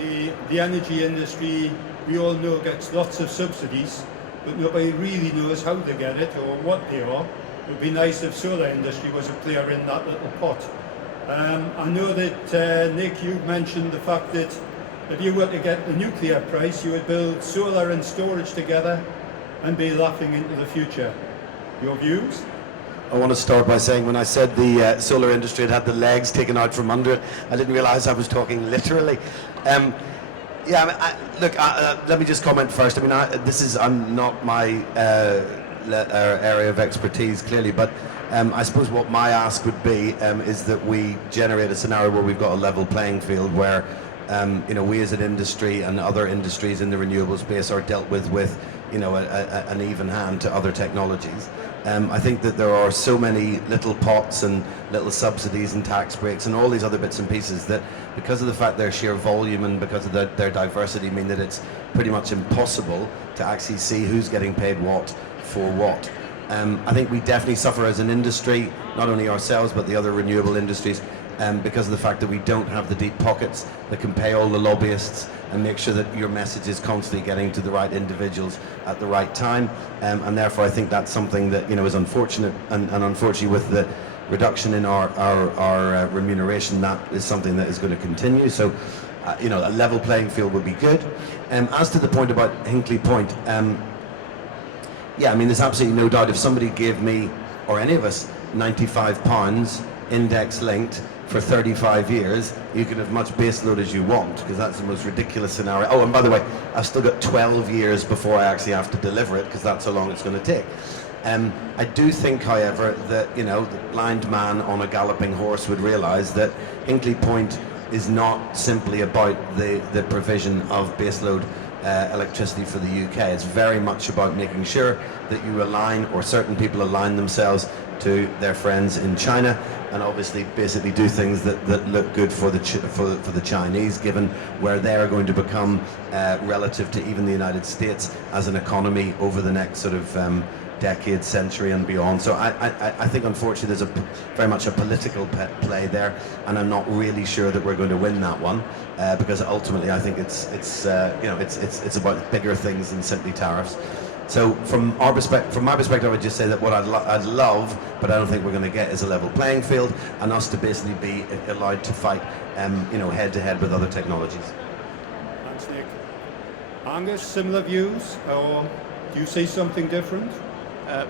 the energy industry, we all know, gets lots of subsidies, but nobody really knows how they get it or what they are. It would be nice if solar industry was a player in that little pot. I know that, Nick, you mentioned the fact that if you were to get the nuclear price, you would build solar and storage together and be laughing into the future. Your views? I want to start by saying when I said the solar industry had the legs taken out from under it, I didn't realise I was talking literally. Let me just comment first. I mean, I'm not my area of expertise clearly, but I suppose what my ask would be is that we generate a scenario where we've got a level playing field where we as an industry and other industries in the renewable space are dealt with an even hand to other technologies. I think that there are so many little pots and little subsidies and tax breaks and all these other bits and pieces that, because of the fact their sheer volume and because of their diversity, mean that it's pretty much impossible to actually see who's getting paid what for what. I think we definitely suffer as an industry, not only ourselves but the other renewable industries, because of the fact that we don't have the deep pockets that can pay all the lobbyists and make sure that your message is constantly getting to the right individuals at the right time. And therefore I think that's something that is unfortunate, and unfortunately with the reduction in our remuneration, that is something that is going to continue. So a level playing field would be good. As to the point about Hinkley Point, there's absolutely no doubt if somebody gave me, or any of us, £95 index linked for 35 years, you can have much baseload as you want, because that's the most ridiculous scenario. Oh, and by the way, I've still got 12 years before I actually have to deliver it, because that's how long it's going to take. I do think, however, that the blind man on a galloping horse would realise that Hinkley Point is not simply about the provision of baseload electricity for the UK. It's very much about making sure that you align, or certain people align themselves to their friends in China, and obviously basically do things that look good for the Chinese, given where they are going to become relative to even the United States as an economy over the next sort of decade, century and beyond. So I think unfortunately there's very much a political play there, and I'm not really sure that we're going to win that one, because ultimately I think it's about bigger things than simply tariffs. So from my perspective, I would just say that what I'd love, but I don't think we're going to get, is a level playing field, and us to basically be allowed to fight, head to head with other technologies. Thanks, Nick. Angus, similar views, or do you see something different?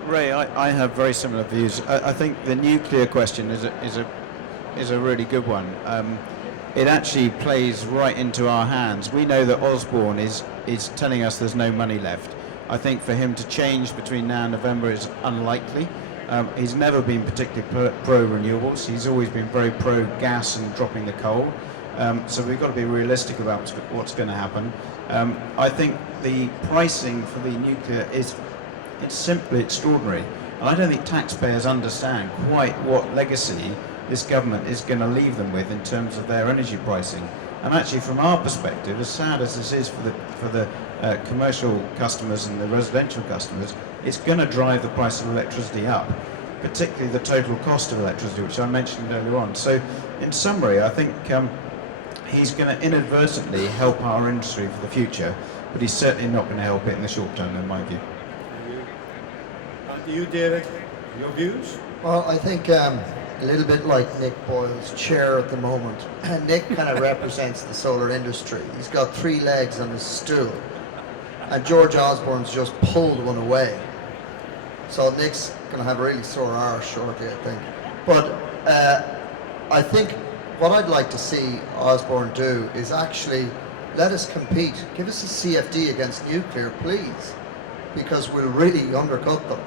Ray, I have very similar views. I think the nuclear question is a really good one. it actually plays right into our hands. We know that Osborne is telling us there's no money left. I think for him to change between now and November is unlikely. He's never been particularly pro renewables. He's always been very pro gas and dropping the coal. So we've got to be realistic about what's going to happen. I think the pricing for the nuclear it's simply extraordinary. And I don't think taxpayers understand quite what legacy this government is going to leave them with in terms of their energy pricing. And actually, from our perspective, as sad as this is for the commercial customers and the residential customers, it's going to drive the price of electricity up, particularly the total cost of electricity, which I mentioned earlier on. So, in summary, I think he's going to inadvertently help our industry for the future, but he's certainly not going to help it in the short term, in my view. And to you, David, your views? Well, I think a little bit like Nick Boyle's chair at the moment. Nick kind of represents the solar industry. He's got 3 legs on his stool, and George Osborne's just pulled one away. So Nick's going to have a really sore arse shortly, I think. But I think what I'd like to see Osborne do is actually let us compete. Give us a CFD against nuclear, please, because we'll really undercut them.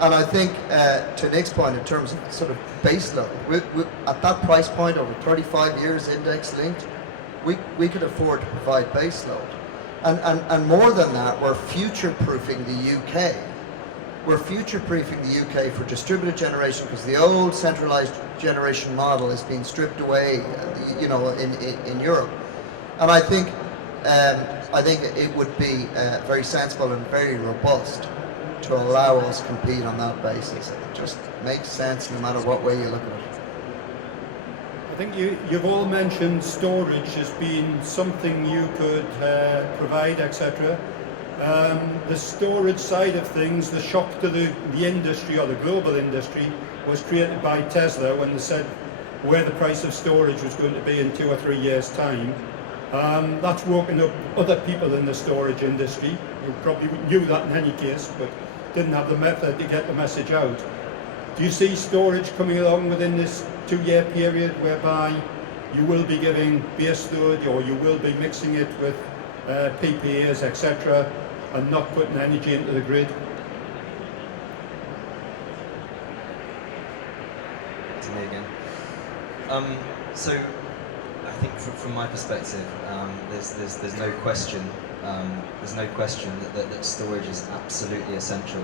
And I think, to Nick's point, in terms of sort of base load, we, at that price point, over 35 years index linked, we could afford to provide base load. And more than that, we're future-proofing the UK. We're future-proofing the UK for distributed generation, because the old centralised generation model is being stripped away, you know, in Europe. And I think it would be very sensible and very robust to allow us to compete on that basis. It just makes sense no matter what way you look at it. I think you've all mentioned storage as being something you could provide, etc. The storage side of things, the shock to the industry, or the global industry, was created by Tesla when they said where the price of storage was going to be in 2 or 3 years' time. That's woken up other people in the storage industry who probably knew that in any case, but didn't have the method to get the message out. Do you see storage coming along within this 2-year period whereby you will be giving base load, or you will be mixing it with PPAs, etc., and not putting energy into the grid? To me again. So I think from my perspective, there's no question. There's no question that storage is absolutely essential,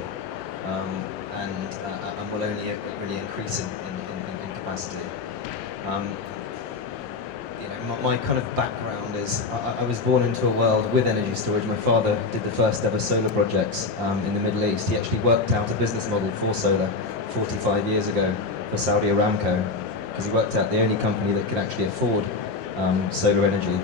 and will only really increase in capacity. You know, my kind of background is I was born into a world with energy storage. My father did the first ever solar projects in the Middle East. He actually worked out a business model for solar 45 years ago for Saudi Aramco, because he worked out the only company that could actually afford solar energy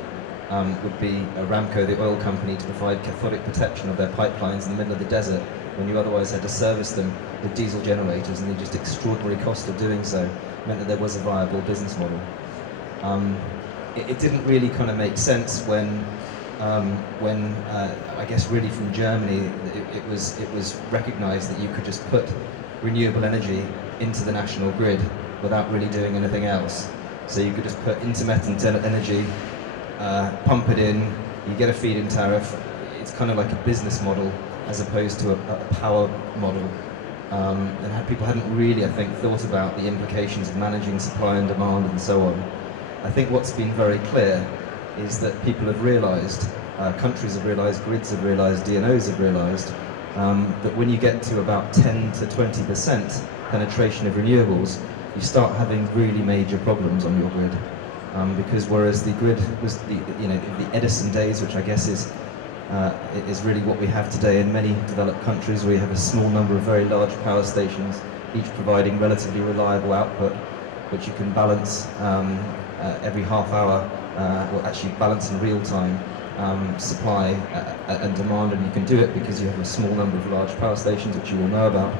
would be Aramco, the oil company, to provide cathodic protection of their pipelines in the middle of the desert, when you otherwise had to service them with diesel generators, and the just extraordinary cost of doing so meant that there was a viable business model. It didn't really kind of make sense when I guess really from Germany, it was recognised that you could just put renewable energy into the national grid without really doing anything else. So you could just put intermittent energy, pump it in, you get a feed-in tariff. It's kind of like a business model as opposed to a power model. And people hadn't really, I think, thought about the implications of managing supply and demand and so on. I think what's been very clear is that people have realised, countries have realised, grids have realised, DNOs have realised, that when you get to about 10 to 20% penetration of renewables, you start having really major problems on your grid. Because whereas the grid was the Edison days, which I guess is really what we have today in many developed countries, where you have a small number of very large power stations, each providing relatively reliable output, which you can balance every half hour, or actually balance in real time supply and demand, and you can do it because you have a small number of large power stations, which you all know about,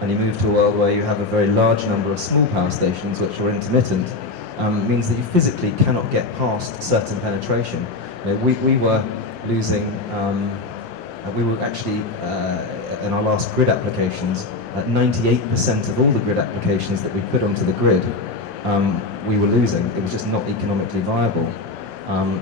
and you move to a world where you have a very large number of small power stations which are intermittent. Means that you physically cannot get past certain penetration. You know, we were losing, we were actually, in our last grid applications, 98% of all the grid applications that we put onto the grid we were losing. It was just not economically viable.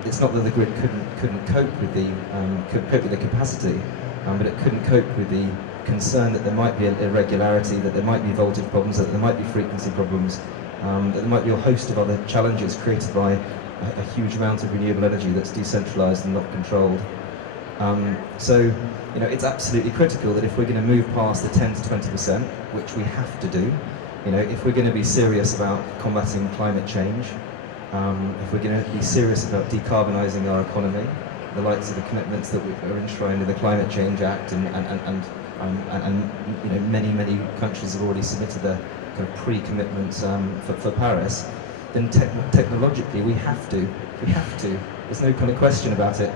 It's not that the grid couldn't cope with the capacity, but it couldn't cope with the concern that there might be an irregularity, that there might be voltage problems, that there might be frequency problems, that there might be a host of other challenges created by a huge amount of renewable energy that's decentralized and not controlled. So, it's absolutely critical that if we're going to move past the 10 to 20%, which we have to do, if we're going to be serious about combating climate change, if we're going to be serious about decarbonising our economy, the likes of the commitments that are enshrined in the Climate Change Act, and many countries have already submitted their kind of pre-commitments for Paris, then technologically we have to. There's no kind of question about it.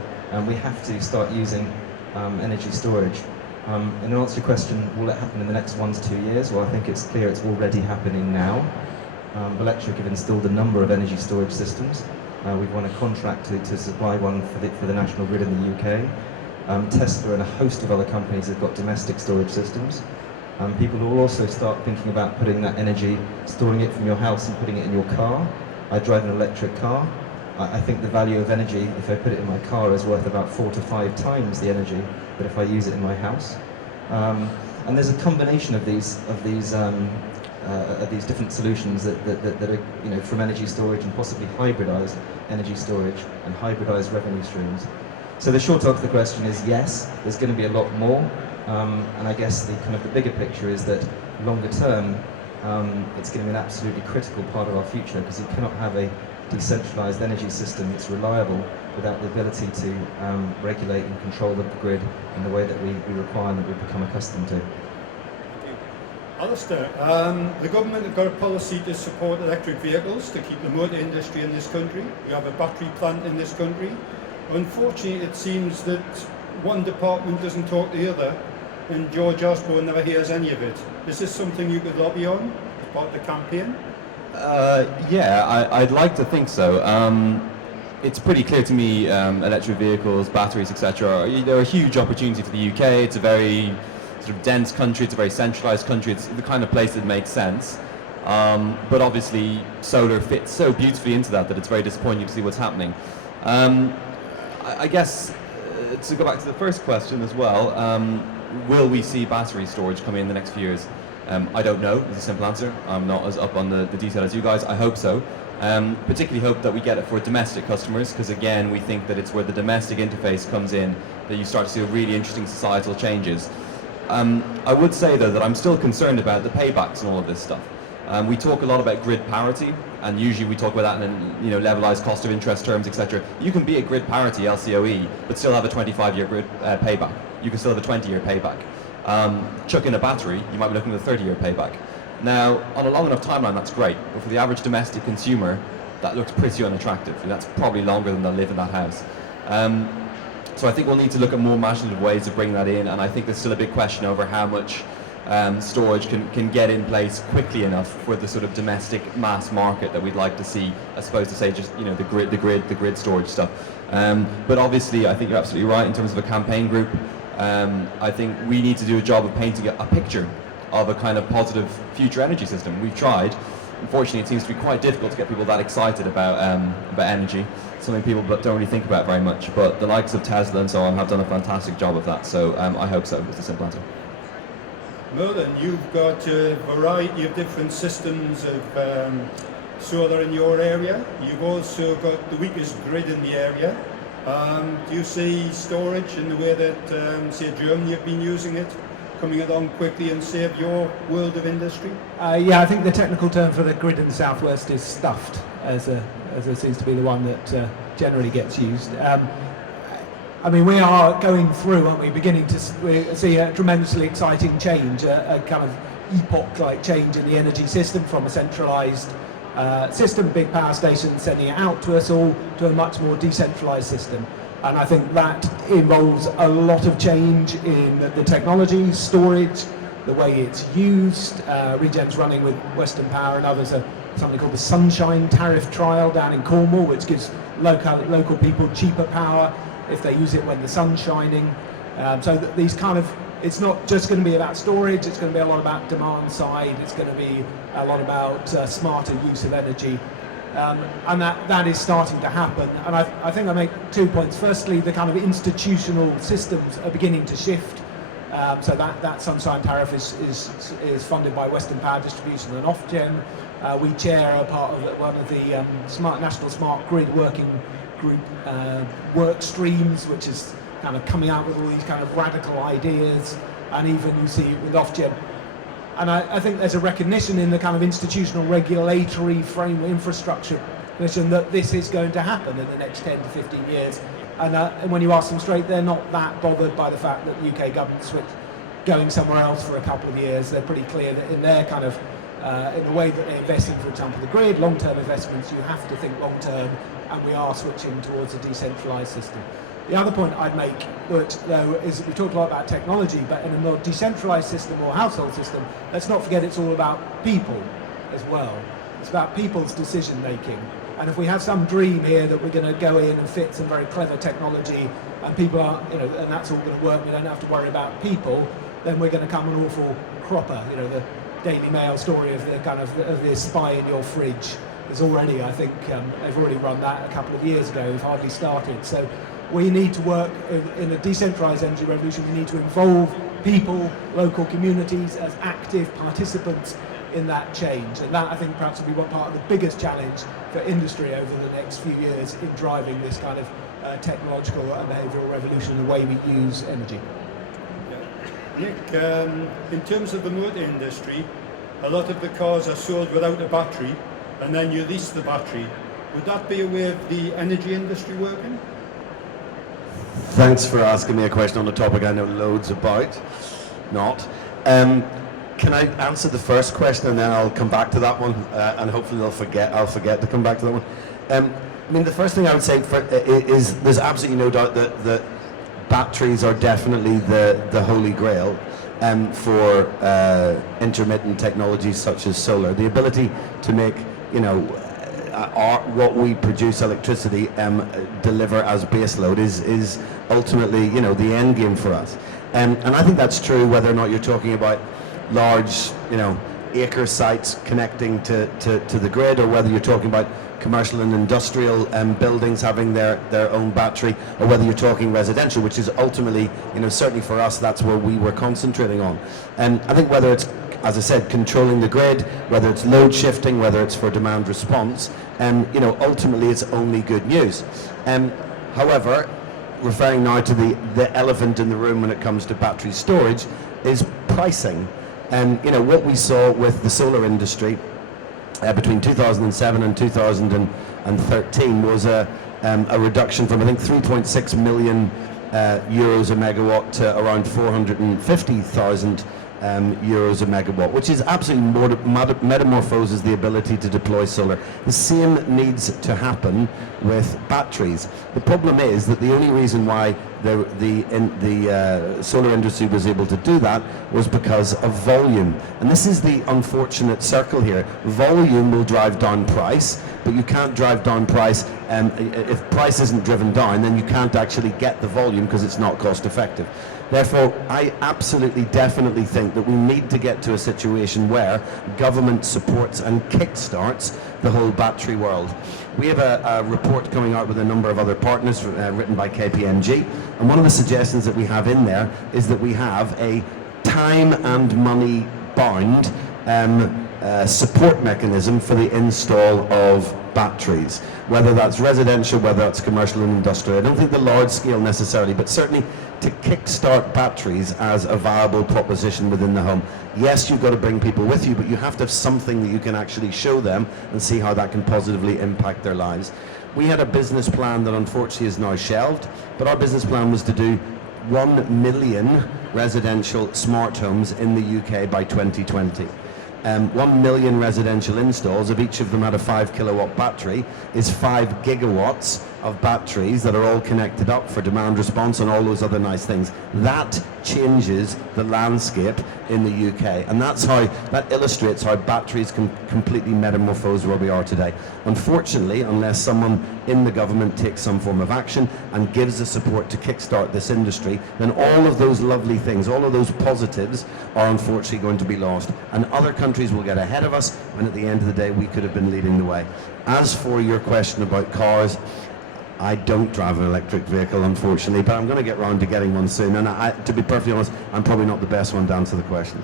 We have to start using energy storage. In answer to your question, will it happen in the next 1 to 2 years? Well, I think it's clear it's already happening now. Electric have installed a number of energy storage systems. We've won a contract to supply one for the national grid in the UK. Tesla and a host of other companies have got domestic storage systems. People will also start thinking about putting that energy, storing it from your house and putting it in your car. I drive an electric car. I think the value of energy, if I put it in my car, is worth about 4 to 5 times the energy that if I use it in my house. And there's a combination of these different solutions that are, from energy storage and possibly hybridized energy storage and hybridized revenue streams. So the short answer to the question is yes, there's going to be a lot more. And I guess the bigger picture is that longer term, it's going to be an absolutely critical part of our future, because you cannot have a decentralized energy system that's reliable without the ability to regulate and control the grid in the way that we require and that we've become accustomed to. Alistair, the government have got a policy to support electric vehicles, to keep the motor industry in this country. We have a battery plant in this country. Unfortunately, it seems that one department doesn't talk to the other, and George Osborne never hears any of it. Is this something you could lobby on as part of the campaign? Yeah, I'd like to think so. It's pretty clear to me, electric vehicles, batteries, etc. They're a huge opportunity for the UK. It's a very sort of dense country. It's a very centralised country. It's the kind of place that makes sense. But obviously, solar fits so beautifully into that it's very disappointing to see what's happening. I guess to go back to the first question as well, will we see battery storage coming in the next few years? I don't know, is a simple answer. I'm not as up on the detail as you guys. I hope so. Particularly hope that we get it for domestic customers, because again, we think that it's where the domestic interface comes in that you start to see really interesting societal changes. I would say though that I'm still concerned about the paybacks and all of this stuff. We talk a lot about grid parity, and usually we talk about that in levelized cost of interest terms, etc. You can be at grid parity, LCOE, but still have a 25-year grid payback. You can still have a 20-year payback. Chuck in a battery, you might be looking at a 30-year payback. Now, on a long enough timeline, that's great, but for the average domestic consumer, that looks pretty unattractive. That's probably longer than they'll live in that house. So I think we'll need to look at more imaginative ways of bringing that in, and I think there's still a big question over how much storage can get in place quickly enough for the sort of domestic mass market that we'd like to see, as opposed to say just the grid storage stuff. But obviously, I think you're absolutely right in terms of a campaign group. I think we need to do a job of painting a picture of a kind of positive future energy system. We've tried. Unfortunately, it seems to be quite difficult to get people that excited about energy. Something people don't really think about very much. But the likes of Tesla and so on have done a fantastic job of that. So I hope so. It's a simple answer. Merlin, you've got a variety of different systems of solar in your area. You've also got the weakest grid in the area. Do you see storage in the way that, say, Germany have been using it, coming along quickly and save your world of industry? Yeah, I think the technical term for the grid in the southwest is stuffed, as it seems to be the one that generally gets used. I mean, we are going through, aren't we, beginning to see a tremendously exciting change, a kind of epoch-like change in the energy system from a centralised system, big power stations sending it out to us all, to a much more decentralised system. And I think that involves a lot of change in the technology, storage, the way it's used. Regen's running with Western Power and others something called the Sunshine Tariff Trial down in Cornwall, which gives local people cheaper power if they use it when the sun's shining. So these kind of it's not just going to be about storage, it's going to be a lot about demand side, it's going to be a lot about smarter use of energy. And that is starting to happen. And I think I make 2 points. Firstly, the kind of institutional systems are beginning to shift. So that sunshine tariff is funded by Western Power Distribution and Ofgem. We chair a part of one of the National Smart Grid Working Group work streams, which is kind of coming out with all these kind of radical ideas, and even you see it with Ofgem. And I think there's a recognition in the kind of institutional regulatory framework infrastructure position that this is going to happen in the next 10 to 15 years. And when you ask them straight, they're not that bothered by the fact that the UK government switched going somewhere else for a couple of years. They're pretty clear that in their kind of, in the way that they invest in, for example, the grid, long-term investments, you have to think long-term, and we are switching towards a decentralised system. The other point I'd make, which though, is that we talked a lot about technology, but in a more decentralised system or household system, let's not forget it's all about people as well. It's about people's decision making. And if we have some dream here that we're going to go in and fit some very clever technology, and people are, and that's all going to work, we don't have to worry about people, then we're going to come an awful cropper. The Daily Mail story of the kind of the spy in your fridge is already, I think, they've already run that a couple of years ago. We've hardly started. So we need to work in a decentralised energy revolution. We need to involve people, local communities as active participants in that change. And that, I think, perhaps will be one part of the biggest challenge for industry over the next few years in driving this kind of technological and behavioural revolution in the way we use energy. Nick, in terms of the motor industry, a lot of the cars are sold without a battery, and then you lease the battery. Would that be a way of the energy industry working? Thanks for asking me a question on a topic I know loads about. Not. Can I answer the first question and then I'll come back to that one, and hopefully I'll forget to come back to that one. I mean, the first thing I would say is there's absolutely no doubt that batteries are definitely the holy grail for intermittent technologies such as solar. The ability to make, what we produce electricity deliver as baseload is ultimately, the end game for us. And I think that's true whether or not you're talking about large, acre sites connecting to the grid, or whether you're talking about commercial and industrial buildings having their own battery, or whether you're talking residential, which is ultimately, certainly for us, that's where we were concentrating on. And I think whether it's, as I said, controlling the grid, whether it's load shifting, whether it's for demand response, ultimately it's only good news. However, referring now to the elephant in the room when it comes to battery storage, is pricing. And what we saw with the solar industry between 2007 and 2013 was a reduction from, I think, 3.6 million euros a megawatt to around 450,000 euros a megawatt, which is absolutely metamorphoses the ability to deploy solar. The same needs to happen with batteries. The problem is that the only reason why the solar industry was able to do that was because of volume. And this is the unfortunate circle here. Volume will drive down price, but you can't drive down price, if price isn't driven down, then you can't actually get the volume because it's not cost effective. Therefore, I absolutely, definitely think that we need to get to a situation where government supports and kickstarts the whole battery world. We have a report coming out with a number of other partners written by KPMG, and one of the suggestions that we have in there is that we have a time and money bound support mechanism for the install of batteries, whether that's residential, whether that's commercial and industrial. I don't think the large scale necessarily, but certainly to kickstart batteries as a viable proposition within the home. Yes, you've got to bring people with you, but you have to have something that you can actually show them and see how that can positively impact their lives. We had a business plan that unfortunately is now shelved, but our business plan was to do 1 million residential smart homes in the UK by 2020. 1 million residential installs, if each of them had a 5 kilowatt battery, is 5 gigawatts of batteries that are all connected up for demand response and all those other nice things. That changes the landscape in the UK, and that illustrates how batteries can completely metamorphose where we are today. Unfortunately, unless someone in the government takes some form of action and gives the support to kickstart this industry, then all of those lovely things, all of those positives are unfortunately going to be lost, and other countries will get ahead of us, when at the end of the day we could have been leading the way. As for your question about cars, I don't drive an electric vehicle, unfortunately, but I'm going to get round to getting one soon, and to be perfectly honest, I'm probably not the best one to answer the question.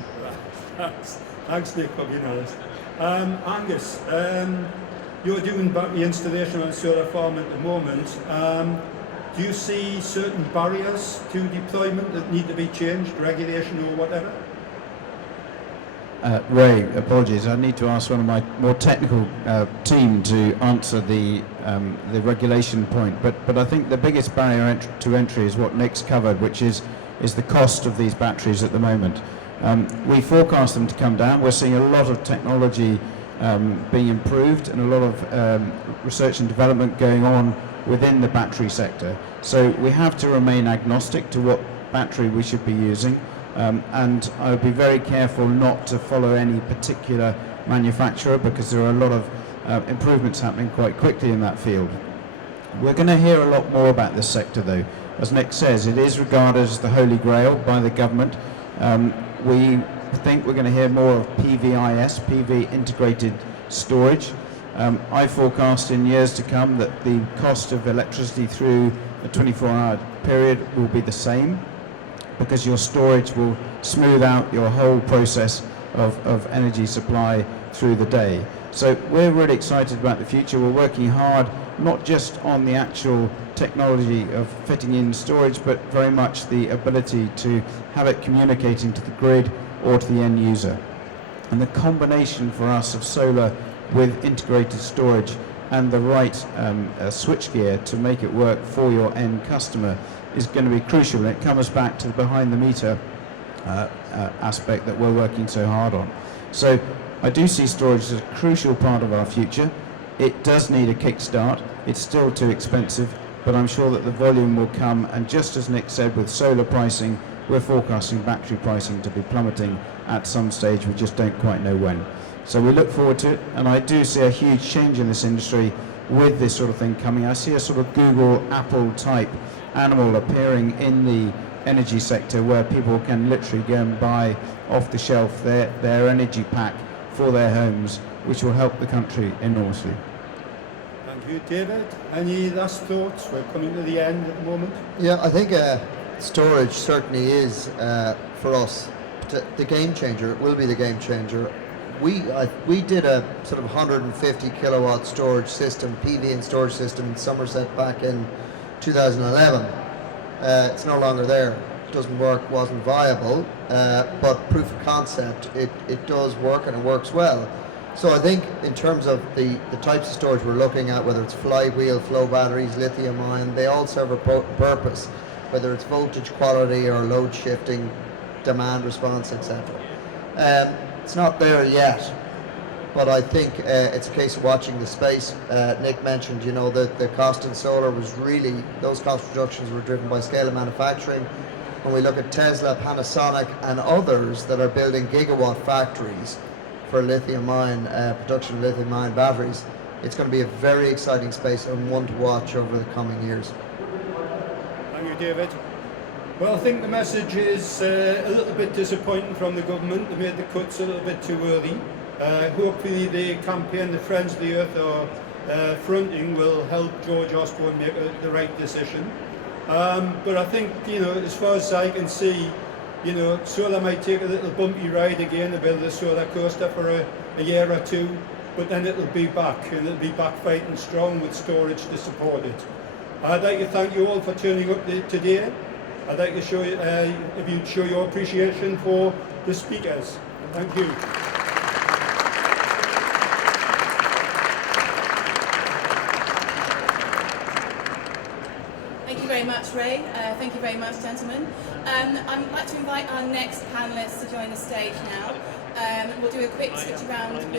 Thanks Nick, for being honest. Angus, you're doing battery installation on a solar farm at the moment. Do you see certain barriers to deployment that need to be changed, regulation or whatever? Ray, apologies. I need to ask one of my more technical team to answer the regulation point. But I think the biggest barrier to entry is what Nick's covered, which is the cost of these batteries at the moment. We forecast them to come down. We're seeing a lot of technology being improved and a lot of research and development going on within the battery sector. So we have to remain agnostic to what battery we should be using. And I would be very careful not to follow any particular manufacturer, because there are a lot of improvements happening quite quickly in that field. We're going to hear a lot more about this sector though. As Nick says, it is regarded as the holy grail by the government. We think we're going to hear more of PVIS, PV integrated storage. I forecast in years to come that the cost of electricity through a 24-hour period will be the same, because your storage will smooth out your whole process of energy supply through the day. So we're really excited about the future. We're working hard, not just on the actual technology of fitting in storage, but very much the ability to have it communicating to the grid or to the end user. And the combination for us of solar with integrated storage and the right switchgear to make it work for your end customer is going to be crucial. And it comes back to the behind the meter aspect that we're working so hard on. So I do see storage as a crucial part of our future. It does need a kickstart. It's still too expensive, but I'm sure that the volume will come, and just as Nick said with solar pricing, we're forecasting battery pricing to be plummeting at some stage. We just don't quite know when. So we look forward to it, and I do see a huge change in this industry with this sort of thing coming. I see a sort of Google, Apple type animal appearing in the energy sector, where people can literally go and buy off the shelf their energy pack for their homes, which will help the country enormously. Thank you, David. Any last thoughts? We're coming to the end at the moment. Yeah, I think storage certainly is, for us, the game changer. It will be the game changer. We did a sort of 150 kilowatt storage system, PV and storage system in Somerset back in 2011. It's no longer there. It doesn't work, wasn't viable, but proof of concept, it does work, and it works well. So I think in terms of the types of storage we're looking at, whether it's flywheel, flow batteries, lithium ion, they all serve a purpose, whether it's voltage quality or load shifting, demand response, etc. It's not there yet, but I think it's a case of watching the space. Nick mentioned, that the cost in solar was really, those cost reductions were driven by scale of manufacturing. When we look at Tesla, Panasonic and others that are building gigawatt factories for lithium-ion, production of lithium-ion batteries, it's going to be a very exciting space and one to watch over the coming years. Thank you, David. Well, I think the message is a little bit disappointing from the government. They made the cuts a little bit too early. Hopefully the campaign that Friends of the Earth are fronting will help George Osborne make the right decision. But I think, as far as I can see, solar might take a little bumpy ride again, a bit of the solar coaster for a year or two, but then it'll be back, and it'll be back fighting strong with storage to support it. I'd like to thank you all for turning up today. I'd like to show you, if you'd show your appreciation for the speakers. Thank you. Thank you very much, Ray. Thank you very much, gentlemen. I'd like to invite our next panellists to join the stage now. We'll do a quick switch around with